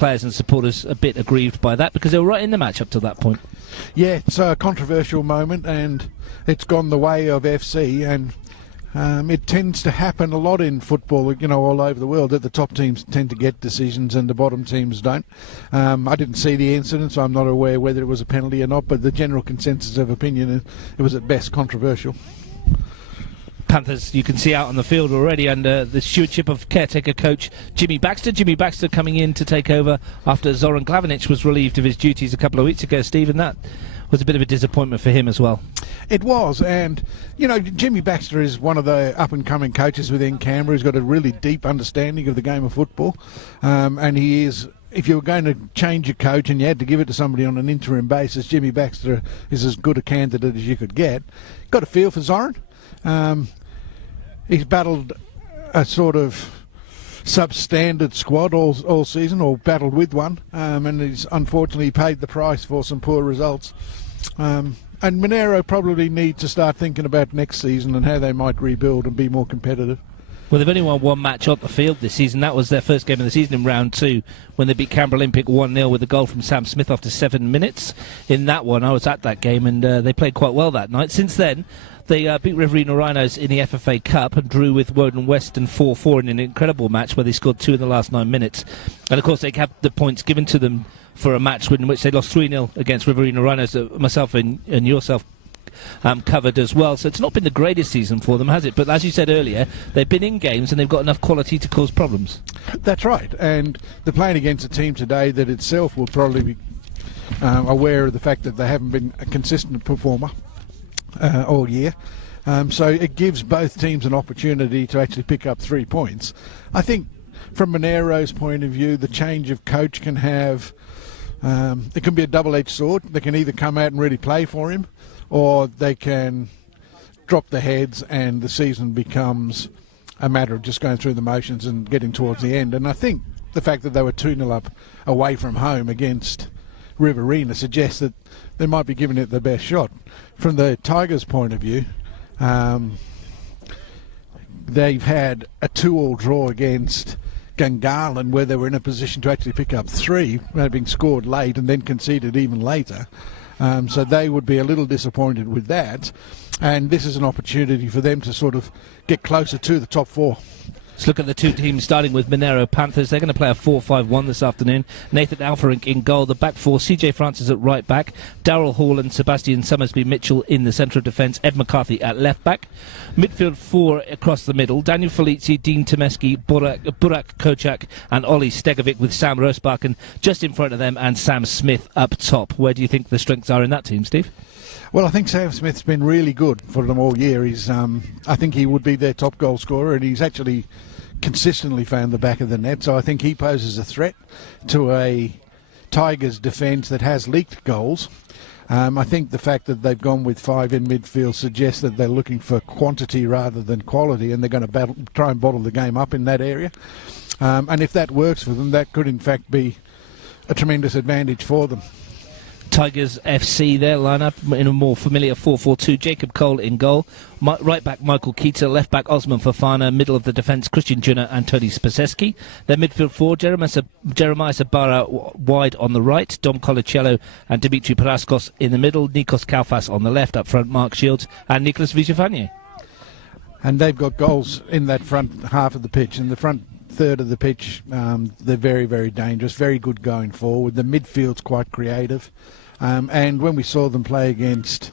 players and supporters a bit aggrieved by that because they were right in the match up to that point. Yeah, it's a controversial moment, and it's gone the way of FC, and it tends to happen a lot in football, all over the world, that the top teams tend to get decisions and the bottom teams don't. I didn't see the incident, so I'm not aware whether it was a penalty or not, but the general consensus of opinion is it was at best controversial. Panthers, you can see out on the field already under the stewardship of caretaker coach Jimmy Baxter. Jimmy Baxter coming in to take over after Zoran Glavinic was relieved of his duties a couple of weeks ago, Steve, and that was a bit of a disappointment for him as well. It was, and Jimmy Baxter is one of the up-and-coming coaches within Canberra. He's got a really deep understanding of the game of football, and he is. If you were going to change your coach and you had to give it to somebody on an interim basis, Jimmy Baxter is as good a candidate as you could get. Got a feel for Zoran. He's battled a sort of substandard squad all season, or battled with one, and he's unfortunately paid the price for some poor results. And Monaro probably need to start thinking about next season and how they might rebuild and be more competitive. Well, they've only won one match on the field this season. That was their first game of the season in round 2 when they beat Canberra Olympic 1-0 with a goal from Sam Smith after 7 minutes. In that one, I was at that game, and they played quite well that night. Since then, they beat Riverina Rhinos in the FFA Cup and drew with Woden Western 4-4 in an incredible match where they scored 2 in the last 9 minutes. And, of course, they had the points given to them for a match in which they lost 3-0 against Riverina Rhinos, myself and yourself covered as well. So it's not been the greatest season for them, has it? But as you said earlier, they've been in games and they've got enough quality to cause problems. That's right, and they're playing against a team today that itself will probably be aware of the fact that they haven't been a consistent performer all year. So it gives both teams an opportunity to actually pick up 3 points. I think from Monaro's point of view, the change of coach can have it can be a double-edged sword. They can either come out and really play for him, or they can drop their heads and the season becomes a matter of just going through the motions and getting towards the end. And I think the fact that they were 2-0 up away from home against Riverina suggests that they might be giving it their best shot. From the Tigers' point of view, they've had a 2-2 draw against Gungahlin where they were in a position to actually pick up 3, having scored late and then conceded even later. So they would be a little disappointed with that. And this is an opportunity for them to sort of get closer to the top 4. Let's look at the two teams, starting with Monaro Panthers. They're going to play a 4-5-1 this afternoon. Nathan Alferink in goal. The back 4, CJ Francis at right back. Darryl Hall and Sebastian Summersby Mitchell in the centre of defence. Ed McCarthy at left back. Midfield 4 across the middle. Daniel Felici, Dean Temeski, Burak Kocak and Ollie Stegovic with Sam Rosbach just in front of them, and Sam Smith up top. Where do you think the strengths are in that team, Steve? Well, I think Sam Smith's been really good for them all year. I think he would be their top goal scorer, and he's actually consistently found the back of the net, so I think he poses a threat to a Tigers defence that has leaked goals. I think the fact that they've gone with 5 in midfield suggests that they're looking for quantity rather than quality, and they're going to try and bottle the game up in that area. And if that works for them, that could in fact be a tremendous advantage for them. Tigers FC, their lineup in a more familiar 4-4-2. Jacob Cole in goal. Right back Michael Keita, left back Osman Fofana, middle of the defence Christian Junner and Tony Spaseski. Their midfield 4, Jeremiah Sabara wide on the right, Dom Colicello and Dimitri Paraskos in the middle, Nikos Kalfas on the left, up front Mark Shields and Nicolas Vigefanier. And they've got goals in that front half of the pitch. In the front third of the pitch, they're very, very dangerous, very good going forward. The midfield's quite creative. And when we saw them play against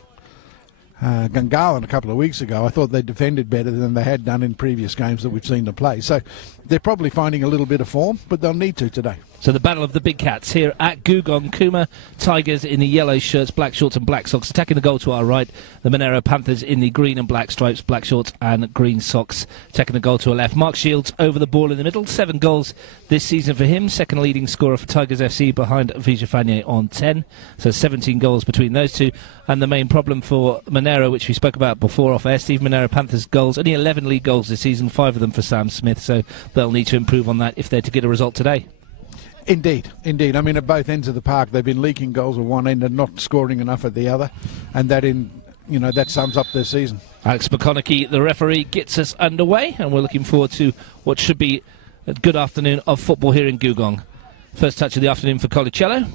Gungahlin a couple of weeks ago, I thought they defended better than they had done in previous games that we've seen them play. So they're probably finding a little bit of form, but they'll need to today. So the battle of the big cats here at Gugong. Kuma Tigers in the yellow shirts, black shorts and black socks, attacking the goal to our right. The Monaro Panthers in the green and black stripes, black shorts and green socks, attacking the goal to our left. Mark Shields over the ball in the middle, 7 goals this season for him, second leading scorer for Tigers FC behind Vigefanier on 10. So 17 goals between those two. And the main problem for Monaro, which we spoke about before off air, Steve, Monaro Panthers goals, only 11 league goals this season, 5 of them for Sam Smith, so they'll need to improve on that if they're to get a result today. Indeed. I mean, at both ends of the park, they've been leaking goals at one end and not scoring enough at the other, and that sums up their season. Alex McConaughey, the referee, gets us underway, and we're looking forward to what should be a good afternoon of football here in Gugong. First touch of the afternoon for Colicello.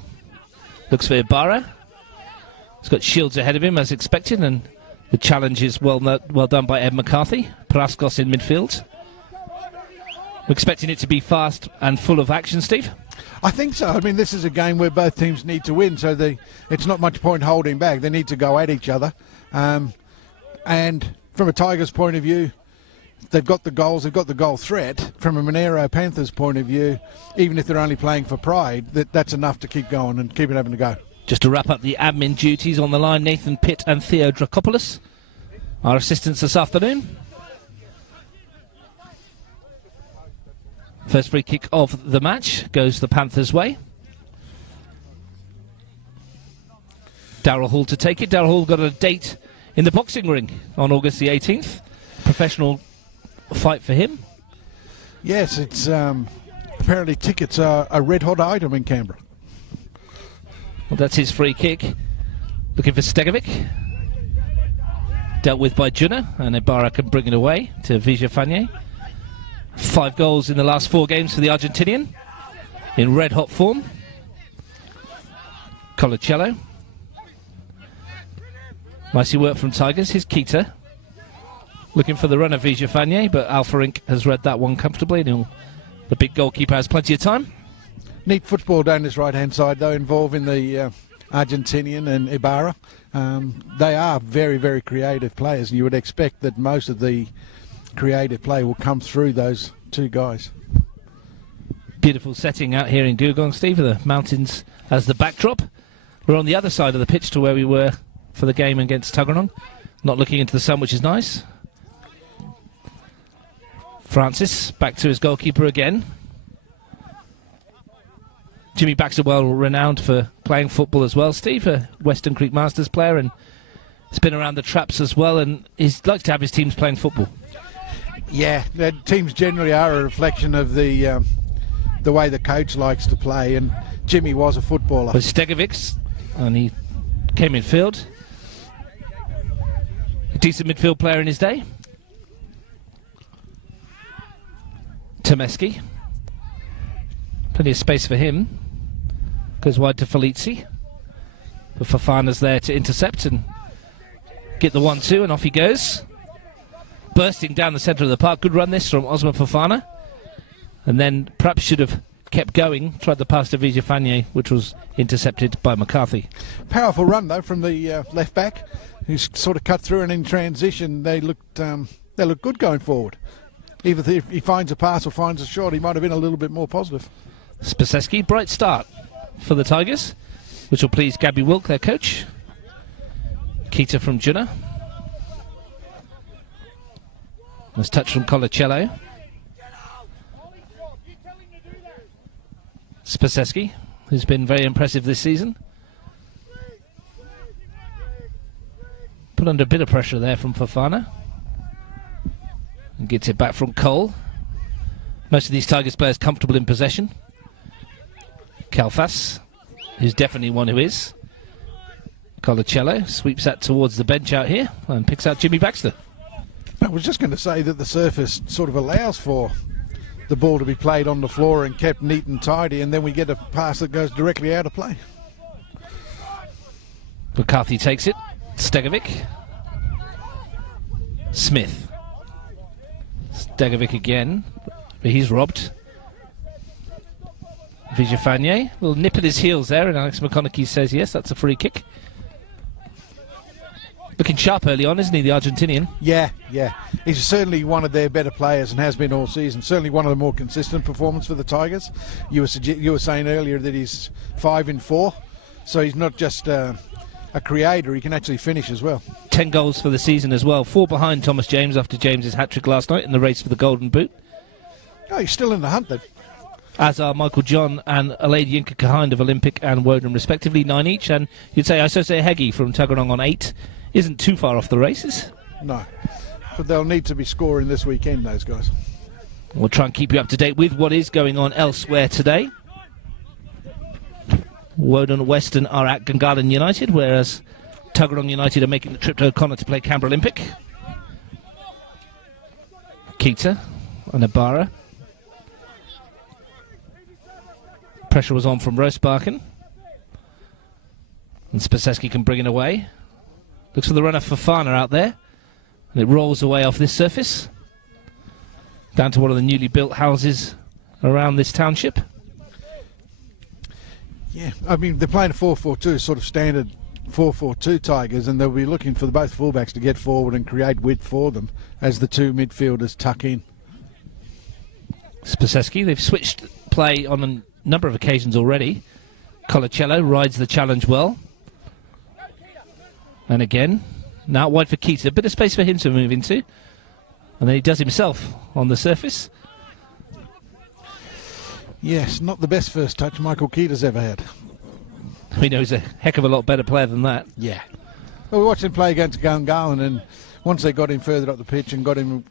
Looks for Ibarra. He's got Shields ahead of him as expected, and the challenge is well done by Ed McCarthy. Praskos in midfield. We're expecting it to be fast and full of action, Steve? I think so. I mean, this is a game where both teams need to win, so it's not much point holding back. They need to go at each other. And from a Tigers point of view, they've got the goals, they've got the goal threat. From a Monaro Panthers point of view, even if they're only playing for pride, that's enough to keep going and keep it having a go. Just to wrap up the admin duties on the line, Nathan Pitt and Theo Dracopoulos, our assistants this afternoon. First free kick of the match goes the Panthers' way. Darryl Hall to take it. Darryl Hall got a date in the boxing ring on August the 18th. Professional fight for him. Yes, it's apparently tickets are a red-hot item in Canberra. Well, that's his free kick. Looking for Stegovic. Dealt with by Juna, and Ibarra can bring it away to Vijafanye. 5 goals in the last 4 games for the Argentinian, in red-hot form. Colicello. Nicely work from Tigers. Here's Keita. Looking for the runner, Vijafanye, but Alpha Inc. has read that one comfortably, and the big goalkeeper has plenty of time. Neat football down this right-hand side, though, involving the Argentinian and Ibarra. They are very, very creative players, and you would expect that most of the creative play will come through those two guys. Beautiful setting out here in Gugong, Steve, with the mountains as the backdrop. We're on the other side of the pitch to where we were for the game against Tuggeranong. Not looking into the sun, which is nice. Francis back to his goalkeeper again. Jimmy Baxter, well renowned for playing football as well, Steve, a Western Creek Masters player, and he's been around the traps as well, and he likes to have his teams playing football. Yeah, the teams generally are a reflection of the way the coach likes to play, and Jimmy was a footballer. With Stegovic, and he came in field. A decent midfield player in his day. Tomeski. Plenty of space for him. Goes wide to Felici. But Fafana's there to intercept and get the 1-2, and off he goes. Bursting down the centre of the park. Good run this from Osman Fafana. And then perhaps should have kept going. Tried the pass to Vijafanye, which was intercepted by McCarthy. Powerful run, though, from the left back, who's sort of cut through, and in transition they look good going forward. Even if he finds a pass or finds a shot, he might have been a little bit more positive. Spaseski, bright start for the Tigers, which will please Gabby Wilk, their coach. Keita from Juna. Nice touch from Colicello. Spaseski, who's been very impressive this season. Put under a bit of pressure there from Fafana. And gets it back from Cole. Most of these Tigers players comfortable in possession. Kalfas, who's definitely one who is. Colicello sweeps that towards the bench out here and picks out Jimmy Baxter. I was just going to say that the surface sort of allows for the ball to be played on the floor and kept neat and tidy, and then we get a pass that goes directly out of play. McCarthy takes it. Stegovic. Smith. Stegovic again, but he's robbed. Vijafanye, little nip at his heels there, and Alex McConaughey says yes, that's a free kick. Looking sharp early on, isn't he, the Argentinian? Yeah. He's certainly one of their better players and has been all season. Certainly one of the more consistent performances for the Tigers. You were saying earlier that he's 5 in 4, so he's not just a creator, he can actually finish as well. 10 goals for the season as well. 4 behind Thomas James after James's hat-trick last night in the race for the Golden Boot. Oh, he's still in the hunt then. As are Michael John and Aleid Yinka Kahind of Olympic and Woden respectively, 9 each. And you'd say Isose Hegi from Tuggeranong on 8 isn't too far off the races. No, but they'll need to be scoring this weekend, those guys. We'll try and keep you up to date with what is going on elsewhere today. Woden Western are at Gungahlin United, whereas Tuggeranong United are making the trip to O'Connor to play Canberra Olympic. Keita and Ibarra. Pressure was on from Rosebarken. And Spaseski can bring it away. Looks for the runner Fofana out there. And it rolls away off this surface. Down to one of the newly built houses around this township. Yeah, I mean, they're playing a 4-4-2, sort of standard 4-4-2 Tigers, and they'll be looking for both fullbacks to get forward and create width for them as the two midfielders tuck in. Spaseski, they've switched play on a number of occasions already. Colacello rides the challenge well. And again, now wide for Keita. A bit of space for him to move into. And then he does himself on the surface. Yes, not the best first touch Michael Keita's ever had. We know he's a heck of a lot better player than that. Yeah. Well, we watched him play against Gungahlin, and once they got him further up the pitch and got him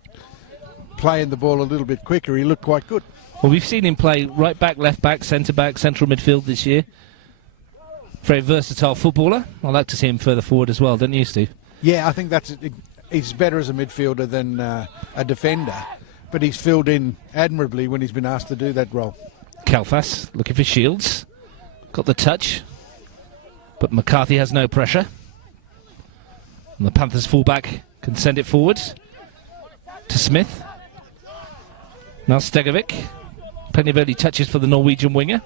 playing the ball a little bit quicker, he looked quite good. Well, we've seen him play right back, left back, centre back, central midfield this year. Very versatile footballer. I like to see him further forward as well, don't you, Steve? Yeah, I think he's better as a midfielder than a defender, but he's filled in admirably when he's been asked to do that role. Kalfas looking for Shields. Got the touch, but McCarthy has no pressure. And the Panthers fullback can send it forward to Smith. Now Stegovic. Plenty of early touches for the Norwegian winger.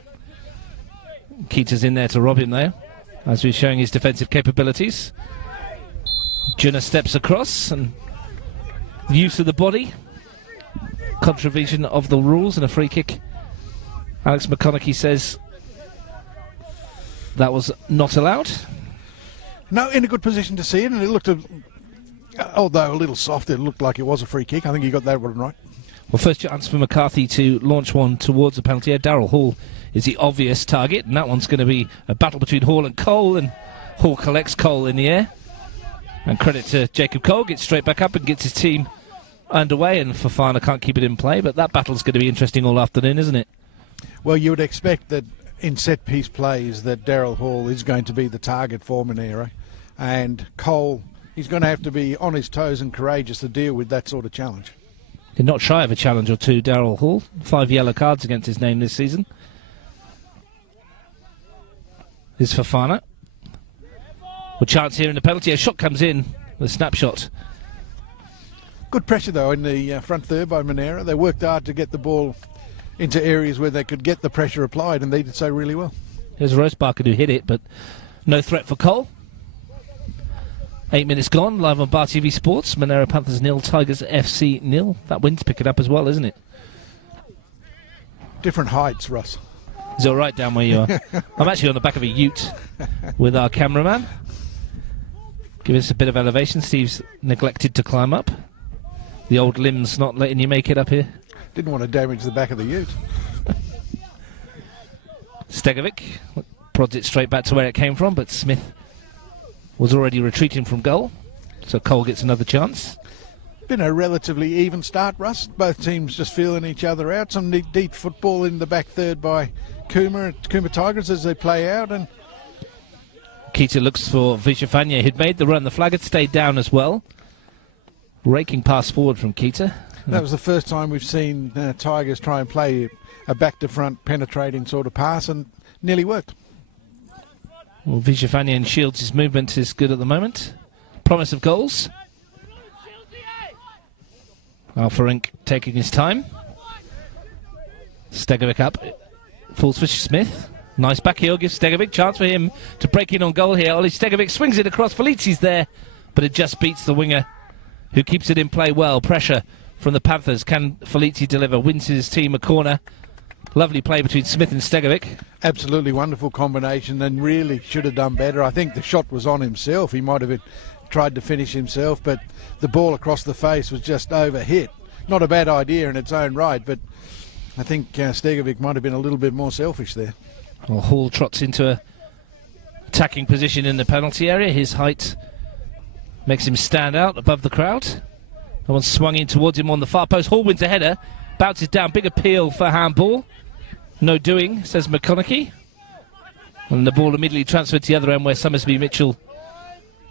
Keita's in there to rob him though, as he's showing his defensive capabilities. Junna steps across and use of the body. Contravention of the rules and a free kick. Alex McConaughey says that was not allowed. No, in a good position to see it, and it looked, although a little soft, it looked like it was a free kick. I think he got that one right. Well, first chance for McCarthy to launch one towards the penalty area. Darryl Hall is the obvious target, and that one's going to be a battle between Hall and Cole, and Hall collects Cole in the air. And credit to Jacob Cole, gets straight back up and gets his team underway, and Fofana can't keep it in play, but that battle's going to be interesting all afternoon, isn't it? Well, you would expect that in set-piece plays that Darryl Hall is going to be the target for Monaro, and Cole, he's going to have to be on his toes and courageous to deal with that sort of challenge. They're not shy of a challenge or two, Darryl Hall. 5 yellow cards against his name this season. Here's Fofana. Well, chance here in the penalty. A shot comes in, the snapshot. Good pressure, though, in the front third by Monaro. They worked hard to get the ball into areas where they could get the pressure applied, and they did so really well. There's Rosebarken who hit it, but no threat for Cole. 8 minutes gone, live on Bar TV Sports. Monaro Panthers 0, Tigers FC 0. That wind's picking up as well, isn't it? Different heights, Russ. Is it all right down where you are? I'm actually on the back of a ute with our cameraman. Give us a bit of elevation. Steve's neglected to climb up. The old limbs not letting you make it up here. Didn't want to damage the back of the ute. Stegovic prods it straight back to where it came from, but Smith was already retreating from goal, so Cole gets another chance. Been a relatively even start, Russ. Both teams just feeling each other out. Some deep football in the back third by Kuma Tigers as they play out. And Keita looks for Vishafanya, who'd made the run. The flag had stayed down as well. Raking pass forward from Keita. That was the first time we've seen Tigers try and play a back-to-front penetrating sort of pass, and nearly worked. Well, Vishafanya and Shields' movement is good at the moment. Promise of goals. Alfarink taking his time. Stegovic up. Falls for Smith. Nice back heel, gives Stegovic chance for him to break in on goal here. Ollie Stegovic swings it across. Felici's there, but it just beats the winger, who keeps it in play well. Pressure from the Panthers. Can Felici deliver? Wins his team a corner. Lovely play between Smith and Stegovic. Absolutely wonderful combination, and really should have done better. I think the shot was on himself. He might have tried to finish himself, but the ball across the face was just overhit. Not a bad idea in its own right, but I think Stegovic might have been a little bit more selfish there. Well, Hall trots into a attacking position in the penalty area. His height makes him stand out above the crowd. No one swung in towards him on the far post. Hall wins a header, bounces down. Big appeal for handball. No doing, says McConaughey. And the ball immediately transferred to the other end, where Summersby Mitchell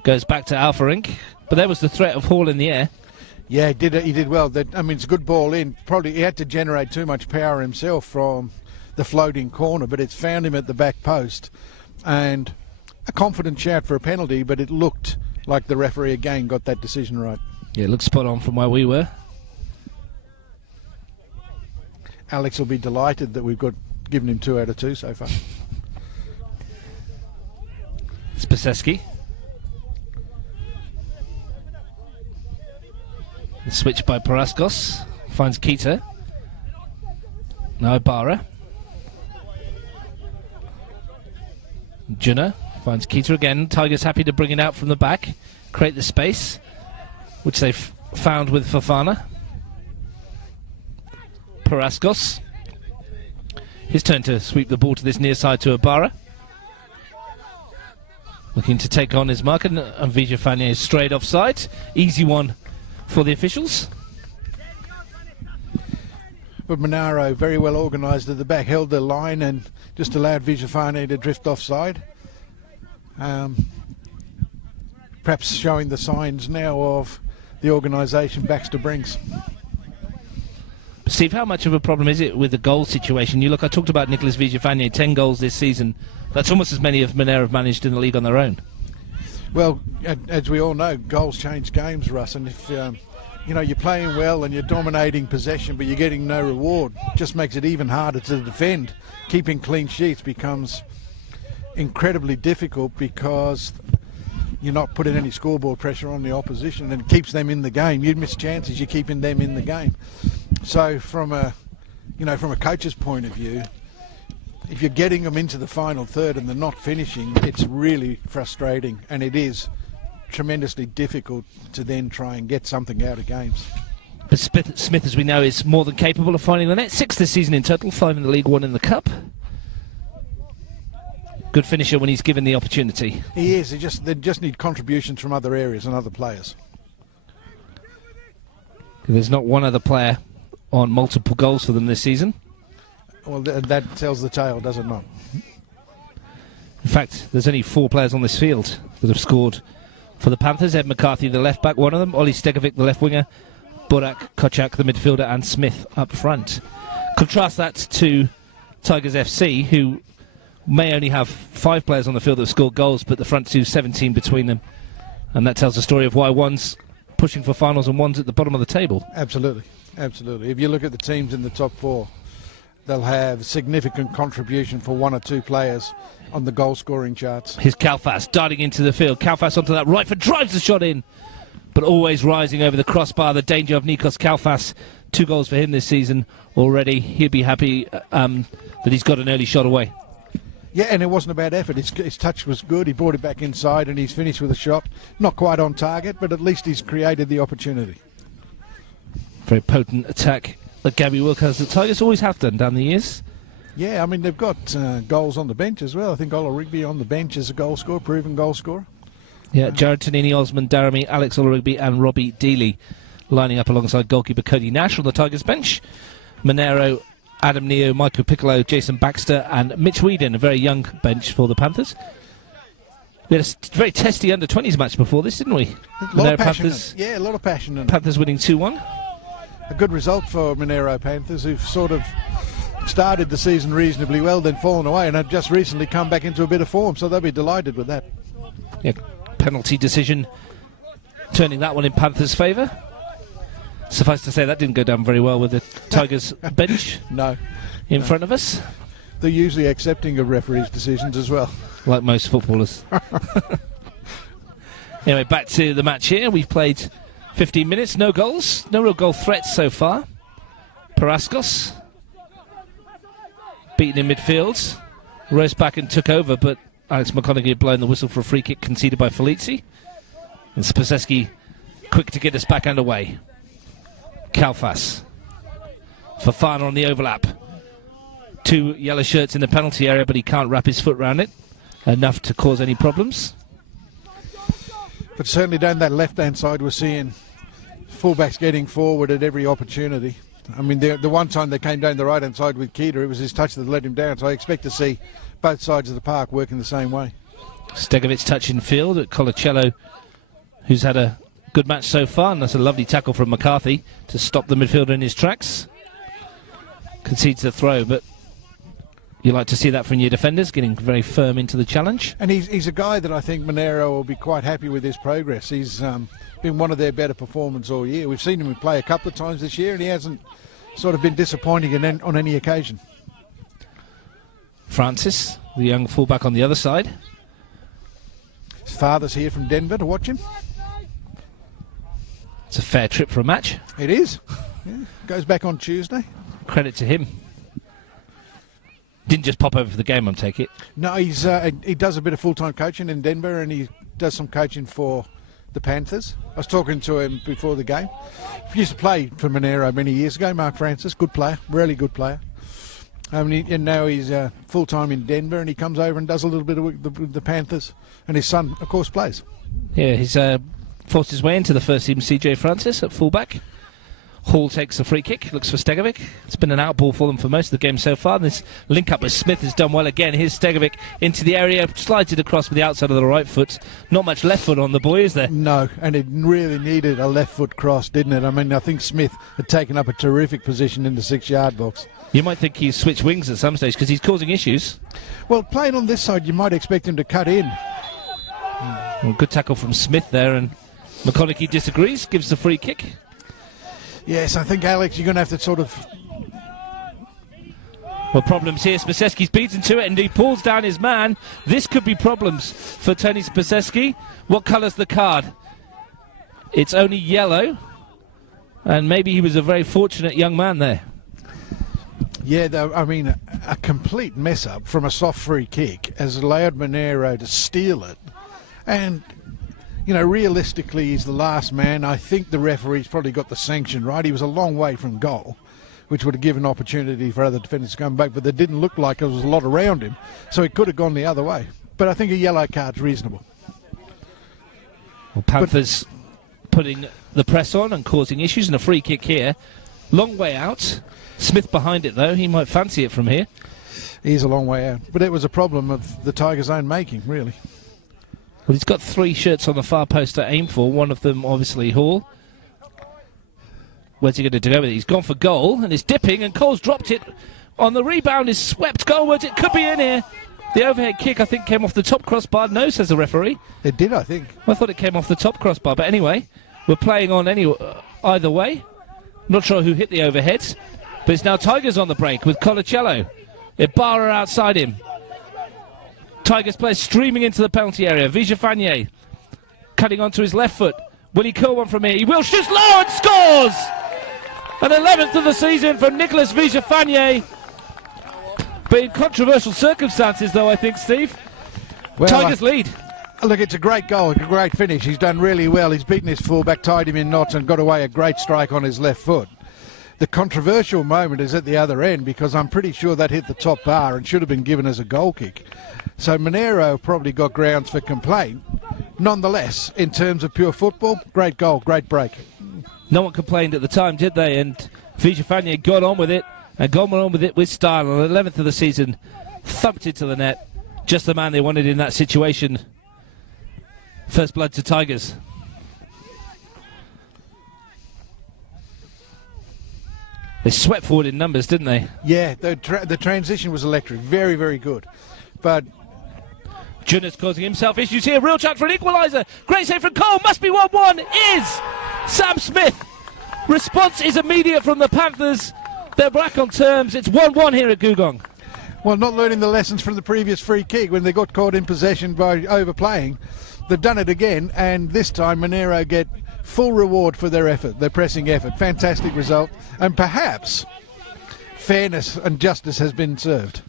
goes back to Alfarink. But there was the threat of Hall in the air. Yeah, he did well. I mean, it's a good ball in. Probably he had to generate too much power himself from the floating corner, but it's found him at the back post. And a confident shout for a penalty, but it looked like the referee again got that decision right. Yeah, it looks spot on from where we were. Alex will be delighted that we've given him 2 out of 2 so far. Spaseski. The switch by Paraskos. Finds Keita. Now Ibarra. Juna finds Keita again. Tigers happy to bring it out from the back. Create the space, which they've found with Fofana. Paraskos. His turn to sweep the ball to this near side to Ibarra. Looking to take on his mark, and Vijafanya is straight offside. Easy one for the officials. But Monaro, very well organised at the back, held the line and just allowed Vijafanya to drift offside. Perhaps showing the signs now of the organisation Baxter brings. Steve, how much of a problem is it with the goal situation? You look, I talked about Nicholas Vijafanya, 10 goals this season. That's almost as many as Monaro have managed in the league on their own. Well, as we all know, goals change games, Russ, and if you're playing well and you're dominating possession but you're getting no reward, it just makes it even harder to defend. Keeping clean sheets becomes incredibly difficult because you're not putting any scoreboard pressure on the opposition, and it keeps them in the game. You miss chances, you're keeping them in the game. So from a coach's point of view, if you're getting them into the final third and they're not finishing, it's really frustrating, and it is tremendously difficult to then try and get something out of games. But Smith, as we know, is more than capable of finding the net. 6 this season in total, 5 in the league, 1 in the cup. Good finisher when he's given the opportunity. He is. They just need contributions from other areas and other players. There's not one other player on multiple goals for them this season. Well, that tells the tale, does it not? In fact, there's only 4 players on this field that have scored for the Panthers. Ed McCarthy, the left back, one of them. Oli Stegovic, the left winger. Burak Kocak, the midfielder, and Smith up front. Contrast that to Tigers FC, who may only have 5 players on the field that have scored goals, but the front two, 17 between them. And that tells the story of why one's pushing for finals and one's at the bottom of the table. Absolutely, absolutely. If you look at the teams in the top 4, they'll have significant contribution for 1 or 2 players on the goal-scoring charts. Here's Kalfas darting into the field. Kalfas onto that right foot, drives the shot in, but always rising over the crossbar. The danger of Nikos Kalfas. 2 goals for him this season already. He'd be happy that he's got an early shot away. Yeah, and it wasn't a bad effort. His touch was good. He brought it back inside and he's finished with a shot. Not quite on target, but at least he's created the opportunity. Very potent attack that Gabby Wilkes, the Tigers always have done down the years. Yeah, I mean, they've got goals on the bench as well. I think Ola Rigby on the bench is a goal scorer, proven goal scorer. Yeah, Jared Tonini, Osman Daramy, Alex Ola Rigby and Robbie Dealey lining up alongside goalkeeper Cody Nash on the Tigers bench. Monaro, Adam Neo, Michael Piccolo, Jason Baxter and Mitch Whedon, a very young bench for the Panthers. We had a very testy under-20s match before this, didn't we? A lot of passion. Yeah, a lot of passion. Panthers winning 2-1. A good result for Monaro Panthers, who've sort of started the season reasonably well, then fallen away, and have just recently come back into a bit of form, so they'll be delighted with that. Yeah, penalty decision turning that one in Panthers' favour. Suffice to say, that didn't go down very well with the Tigers bench in front of us. They're usually accepting of referees' decisions as well. Like most footballers. Anyway, back to the match here. We've played 15 minutes, no goals, no real goal threats so far. Paraskos beaten in midfield. Rose back and took over, but Alex McConaughey had blown the whistle for a free kick conceded by Felici. And Spaseski quick to get us back underway. Kalfas. Fofana on the overlap. 2 yellow shirts in the penalty area, but he can't wrap his foot around it enough to cause any problems. But certainly down that left-hand side, we're seeing fullbacks getting forward at every opportunity. I mean, the one time they came down the right-hand side with Keita, it was his touch that let him down. So I expect to see both sides of the park working the same way. Stegovic touch in field at Colacello, who's had a good match so far, and that's a lovely tackle from McCarthy to stop the midfielder in his tracks. Concedes the throw, but You like to see that from your defenders, getting very firm into the challenge. And he's a guy that I think Monaro will be quite happy with his progress. He's been one of their better performers all year. We've seen him play a couple of times this year, and he hasn't sort of been disappointing on any occasion. Francis, the young fullback on the other side. His father's here from Denver to watch him. It's a fair trip for a match. It is. Yeah. Goes back on Tuesday. Credit to him. Didn't just pop over for the game, I'm taking it. No, he does a bit of full-time coaching in Denver, and he does some coaching for the Panthers. I was talking to him before the game. He used to play for Monaro many years ago, Mark Francis. Good player, really good player. And now he's full-time in Denver, and he comes over and does a little bit of work with the Panthers. And his son, of course, plays. Yeah, he's forced his way into the first team, CJ Francis at fullback. Hall takes the free kick, looks for Stegovic. It's been an outball for them for most of the game so far. This link-up with Smith has done well again. Here's Stegovic into the area, slides it across with the outside of the right foot. Not much left foot on the boy, is there? No, and it really needed a left foot cross, didn't it? I mean, I think Smith had taken up a terrific position in the 6-yard box. You might think he's switched wings at some stage because he's causing issues. Well, playing on this side, you might expect him to cut in. Well, good tackle from Smith there, and McConaughey disagrees, gives the free kick. Yes, I think, Alex, you're going to have to sort of... Well, problems here. Spasesky's beaten to it, and he pulls down his man. This could be problems for Tony Spasesky. What colour's the card? It's only yellow, and maybe he was a very fortunate young man there. Yeah, I mean, a complete mess-up from a soft free kick has allowed Monaro to steal it. And... you know, realistically, he's the last man. I think the referee's probably got the sanction right. He was a long way from goal, which would have given opportunity for other defenders to come back, but it didn't look like there was a lot around him, so it could have gone the other way. But I think a yellow card's reasonable. Well, Panthers putting the press on and causing issues, and a free kick here. Long way out. Smith behind it, though. He might fancy it from here. He's a long way out. But it was a problem of the Tigers' own making, really. Well, he's got 3 shirts on the far post to aim for. One of them, obviously, Hall. Where's he going to go with it? He's gone for goal, and it's dipping, and Cole's dropped it. On the rebound, is swept goalwards. It could be in here. The overhead kick, I think, came off the top crossbar. No, says the referee. It did, I think. I thought it came off the top crossbar. But anyway, we're playing on either way. Not sure who hit the overheads. But it's now Tigers on the break with Colacello. Ibarra outside him. Tigers players streaming into the penalty area. Vijafanye cutting onto his left foot. Will he curl one from here? He will. Shoots low and scores! An 11th of the season for Nicholas Vijafanye. But in controversial circumstances, though, I think, Steve. Well, Tigers lead. Look, it's a great goal, a great finish. He's done really well. He's beaten his fullback, tied him in knots, and got away a great strike on his left foot. The controversial moment is at the other end, because I'm pretty sure that hit the top bar and should have been given as a goal kick. So Monaro probably got grounds for complaint. Nonetheless, in terms of pure football, great goal, great break. No one complained at the time, did they? And Vijafanye got on with it, and got on with it with style. On the 11th of the season, thumped it to the net. Just the man they wanted in that situation. First blood to Tigers. They swept forward in numbers, didn't they? Yeah, the transition was electric. Very, very good. But Junis causing himself issues here. Real chance for an equaliser. Great save from Cole. Must be 1-1. Is Sam Smith. Response is immediate from the Panthers. They're back on terms. It's 1-1 here at Gugong. Well, not learning the lessons from the previous free kick when they got caught in possession by overplaying. They've done it again, and this time Monaro get full reward for their effort, their pressing effort. Fantastic result, and perhaps fairness and justice has been served.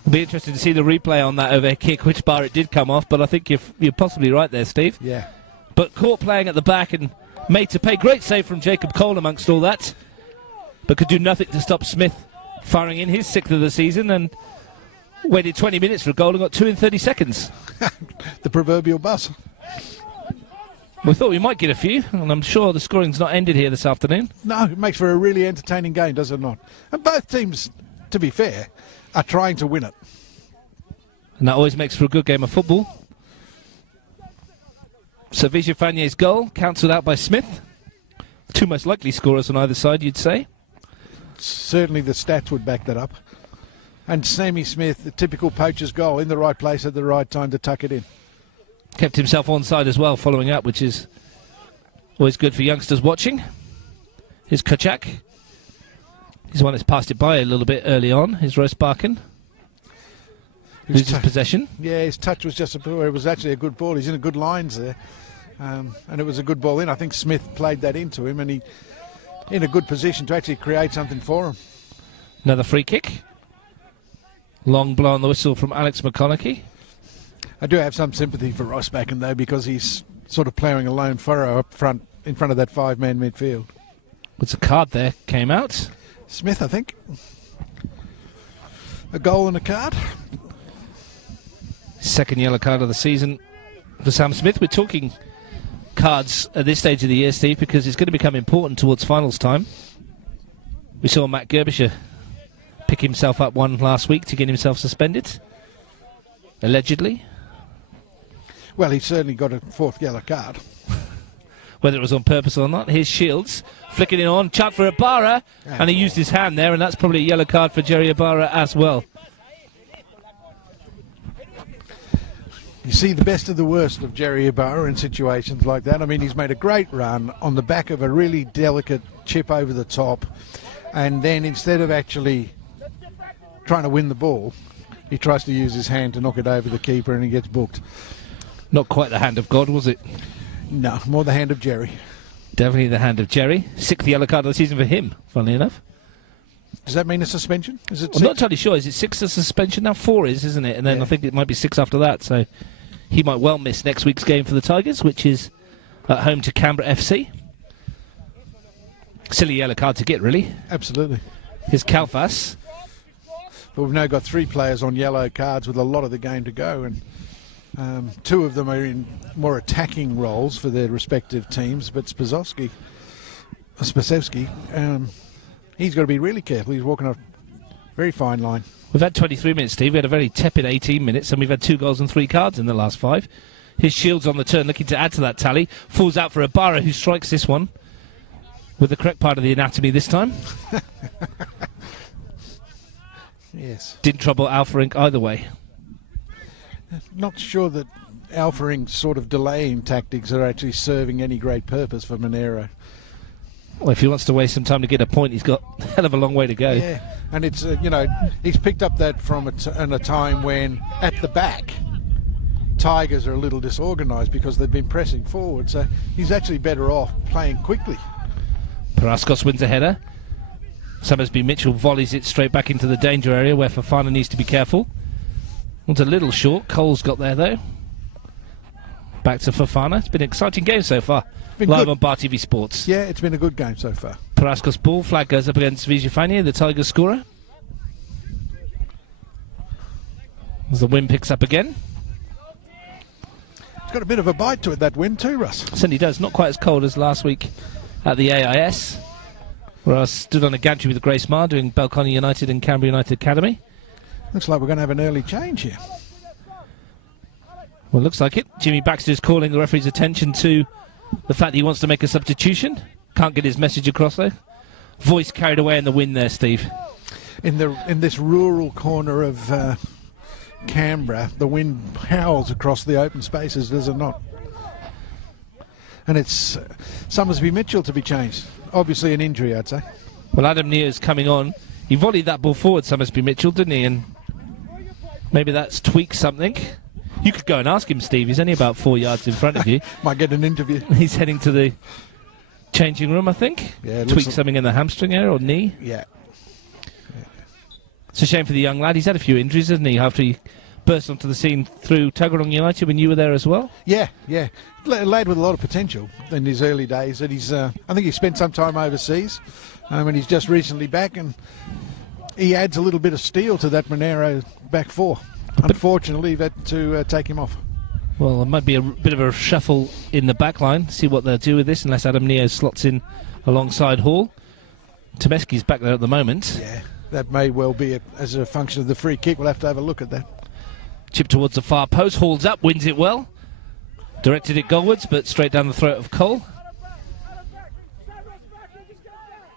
It'll be interesting to see the replay on that overhead kick, which bar it did come off, but I think you're possibly right there, Steve. Yeah. But caught playing at the back and made to pay. Great save from Jacob Cole amongst all that, but could do nothing to stop Smith firing in his 6th of the season, and waited 20 minutes for a goal and got 2 in 30 seconds. The proverbial bus. We thought we might get a few, and I'm sure the scoring's not ended here this afternoon. No, it makes for a really entertaining game, does it not? And both teams, to be fair, are trying to win it. And that always makes for a good game of football. So Vijafanye's goal, cancelled out by Smith. 2 most likely scorers on either side, you'd say. Certainly the stats would back that up. And Sammy Smith, the typical poacher's goal, in the right place at the right time to tuck it in. Kept himself onside as well, following up, which is always good for youngsters watching. Here's Kuchak. He's the one that's passed it by a little bit early on. Here's Rosbarkin. Loses possession. Yeah, his touch was just it was actually a good ball. He's in a good lines there. And it was a good ball in. I think Smith played that into him, and he in a good position to actually create something for him. Another free kick. Long blow on the whistle from Alex McConaughey. I do have some sympathy for Rosbacken, though, because he's sort of ploughing a lone furrow up front, in front of that five-man midfield. What's a card there? Came out. Smith, I think. A goal and a card. Second yellow card of the season for Sam Smith. We're talking cards at this stage of the year, Steve, because it's going to become important towards finals time. We saw Matt Gerbischer pick himself up one last week to get himself suspended, allegedly. Well, he certainly got a fourth yellow card. Whether it was on purpose or not. Here's Shields flicking it on, chant for Ibarra, and he used his hand there, and that's probably a yellow card for Jerry Ibarra as well. You see the best of the worst of Jerry Ibarra in situations like that. I mean, he's made a great run on the back of a really delicate chip over the top, and then instead of actually trying to win the ball, he tries to use his hand to knock it over the keeper, and he gets booked. Not quite the hand of God, was it? No, more the hand of Jerry. Definitely the hand of Jerry. Sixth yellow card of the season for him, funnily enough. Does that mean a suspension? Is it I'm not entirely sure. Is it 6 a suspension? Now 4 is, isn't it? And then I think it might be 6 after that. So he might well miss next week's game for the Tigers, which is at home to Canberra FC. Silly yellow card to get, really. Absolutely. Here's Kalfas. But we've now got 3 players on yellow cards with a lot of the game to go, and 2 of them are in more attacking roles for their respective teams. But Spasowski, he's got to be really careful. He's walking a very fine line. We've had 23 minutes, Steve. We had a very tepid 18 minutes, and we've had 2 goals and 3 cards in the last 5. His Shields on the turn, looking to add to that tally. Falls out for Ibarra, who strikes this one with the correct part of the anatomy this time. Yes. Didn't trouble Alpha Inc. either way. Not sure that Alpha Inc.'s sort of delaying tactics are actually serving any great purpose for Monaro. Well, if he wants to waste some time to get a point, he's got a hell of a long way to go. Yeah, and it's, he's picked up that from in a time when, at the back, Tigers are a little disorganised because they've been pressing forward. So he's actually better off playing quickly. Paraskos wins a header. Summersby Mitchell volleys it straight back into the danger area where Fofana needs to be careful. It's a little short. Cole's got there, though. Back to Fofana. It's been an exciting game so far. Live on Bar TV Sports. Yeah, it's been a good game so far. Paraskos ball. Flag goes up against Vijafania, the Tigers scorer. As the wind picks up again. It's got a bit of a bite to it, that wind too, Russ. Certainly does. Not quite as cold as last week at the AIS, where I stood on a gantry with Grace Marr doing Belconnen United and Canberra United Academy. Looks like we're going to have an early change here. Well, looks like it. Jimmy Baxter's calling the referee's attention to the fact that he wants to make a substitution. Can't get his message across, though. Voice carried away in the wind there, Steve. In this rural corner of Canberra, the wind howls across the open spaces, does it not? And it's Summersby Mitchell to be changed. Obviously an injury, I'd say. Well, Adam Neer's coming on. He volleyed that ball forward, Summersby Mitchell, didn't he? And maybe that's tweaked something. You could go and ask him, Steve. He's only about 4 yards in front of you. Might get an interview. He's heading to the changing room, I think. Yeah, tweaked something in the hamstring area or knee. Yeah. It's a shame for the young lad. He's had a few injuries, hasn't he, after he burst onto the scene through Tuggeranong United when you were there as well? Yeah. A lad with a lot of potential in his early days. And I think he spent some time overseas, and he's just recently back, and he adds a little bit of steel to that Monaro back four. Unfortunately, you've had to take him off. Well, there might be a bit of a shuffle in the back line. See what they'll do with this, unless Adam Neo slots in alongside Hall. Tomeski's back there at the moment. Yeah, that may well be as a function of the free kick. We'll have to have a look at that. Chip towards the far post. Hall's up, wins it well. Directed it goalwards, but straight down the throat of Cole.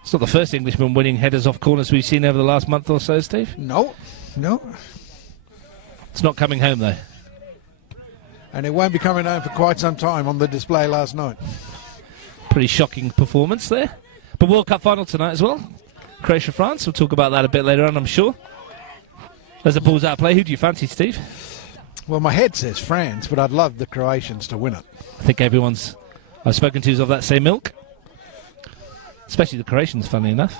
It's not the first Englishman winning headers off corners we've seen over the last month or so, Steve. No, No. It's not coming home, though. And it won't be coming home for quite some time on the display last night. Pretty shocking performance there. But World Cup final tonight as well. Croatia-France. We'll talk about that a bit later on, I'm sure. As the ball's out of play, who do you fancy, Steve? Well, my head says France, but I'd love the Croatians to win it. I think everyone's I've spoken to is of that same milk. Especially the Croatians, funnily enough.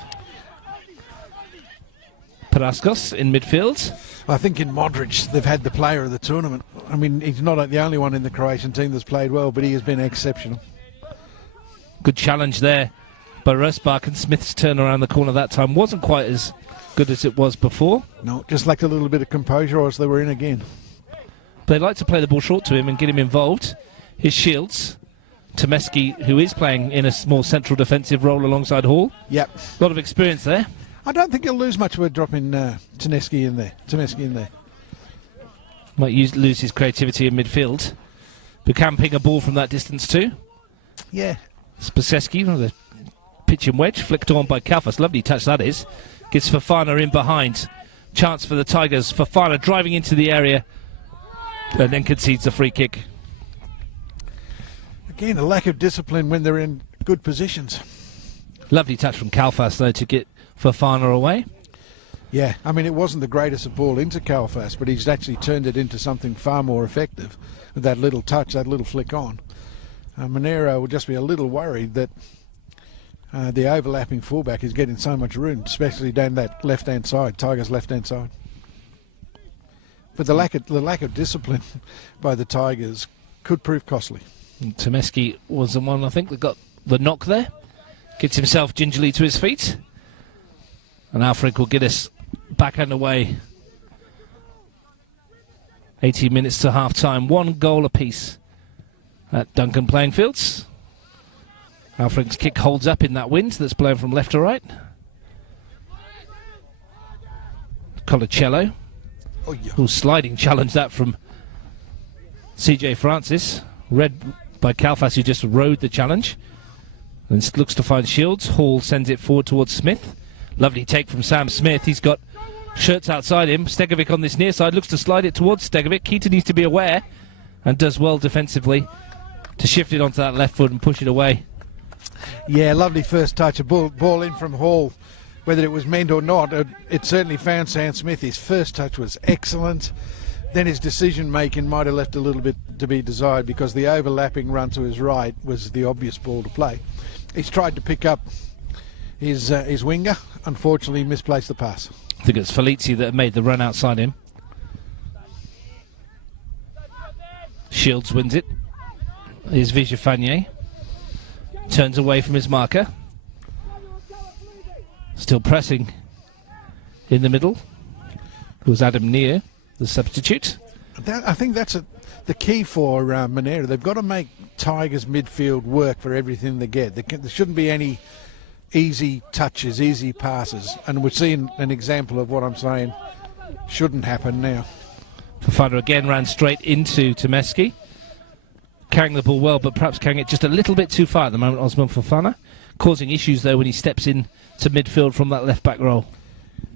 Paraskos in midfield. I think in Modric, they've had the player of the tournament. I mean, he's not the only one in the Croatian team that's played well, but he has been exceptional. Good challenge there by Rosbach, and Smith's turn around the corner that time wasn't quite as good as it was before. No, just lacked a little bit of composure, or else they were in again. But they like to play the ball short to him and get him involved. His Shields, Tomeski, who is playing in a more central defensive role alongside Hall. Yep. A lot of experience there. I don't think he'll lose much with dropping Tomeski in there. Might lose his creativity in midfield. But can ping a ball from that distance too. Yeah. Spaseski with a pitching wedge, flicked on by Kalfas. Lovely touch that is. Gets Fofana in behind. Chance for the Tigers. Fofana driving into the area and then concedes a free kick. Again, a lack of discipline when they're in good positions. Lovely touch from Kalfas though to get Fofana away. Yeah, I mean, it wasn't the greatest of ball into Kalfas, but he's actually turned it into something far more effective with that little touch, that little flick on. Monaro will just be a little worried that the overlapping fullback is getting so much room, especially down that left-hand side, Tigers' left-hand side. But the lack of discipline by the Tigers could prove costly. Tomeski was the one, I think, that got the knock there. Gets himself gingerly to his feet. And Alfred will get us back underway. 18 minutes to half-time. 1 goal apiece at Duncan playing fields. Alfred's kick holds up in that wind that's blowing from left to right. Colacello. Oh, yeah. Who'll sliding challenge that from CJ Francis. Read by Kalfas, who just rode the challenge. And looks to find Shields. Hall sends it forward towards Smith. Lovely take from Sam Smith. He's got shirts outside him. Stegovic on this near side looks to slide it towards Stegovic. Keita needs to be aware and does well defensively to shift it onto that left foot and push it away. Yeah, lovely first touch. A ball in from Hall. Whether it was meant or not, it certainly found Sam Smith. His first touch was excellent. Then his decision-making might have left a little bit to be desired because the overlapping run to his right was the obvious ball to play. He's tried to pick up his winger. Unfortunately, misplaced the pass. I think it's Felici that made the run outside him. Shields wins it. Here's Vigefanier. Turns away from his marker. Still pressing in the middle. It was Adam Neer, the substitute. I think that's the key for Monaro. They've got to make Tigers midfield work for everything they get. There shouldn't be any easy touches, easy passes. And we're seeing an example of what I'm saying shouldn't happen now. Fofana again ran straight into Tomeski. Carrying the ball well, but perhaps carrying it just a little bit too far at the moment, Osman Fofana. Causing issues, though, when he steps in to midfield from that left-back role.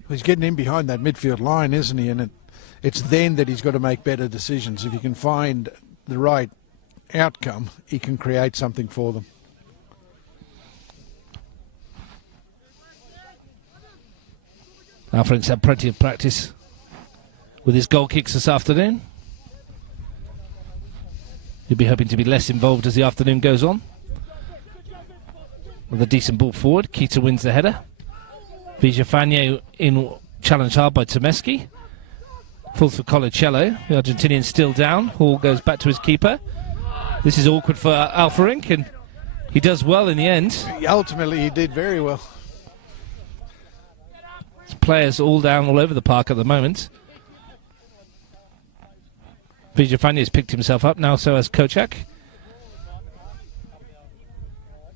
He's getting in behind that midfield line, isn't he? And it's then that he's got to make better decisions. If he can find the right outcome, he can create something for them. Alfred's had plenty of practice with his goal kicks this afternoon. He'll be hoping to be less involved as the afternoon goes on. With a decent ball forward, Keita wins the header. Vigefanier in challenged hard by Tomeski. Falls for Colacello. The Argentinian's still down. Hall goes back to his keeper. This is awkward for Alfarink, and he does well in the end. Ultimately, he did very well. There's players all down all over the park at the moment. Vigefanier has picked himself up, now so has Kocak.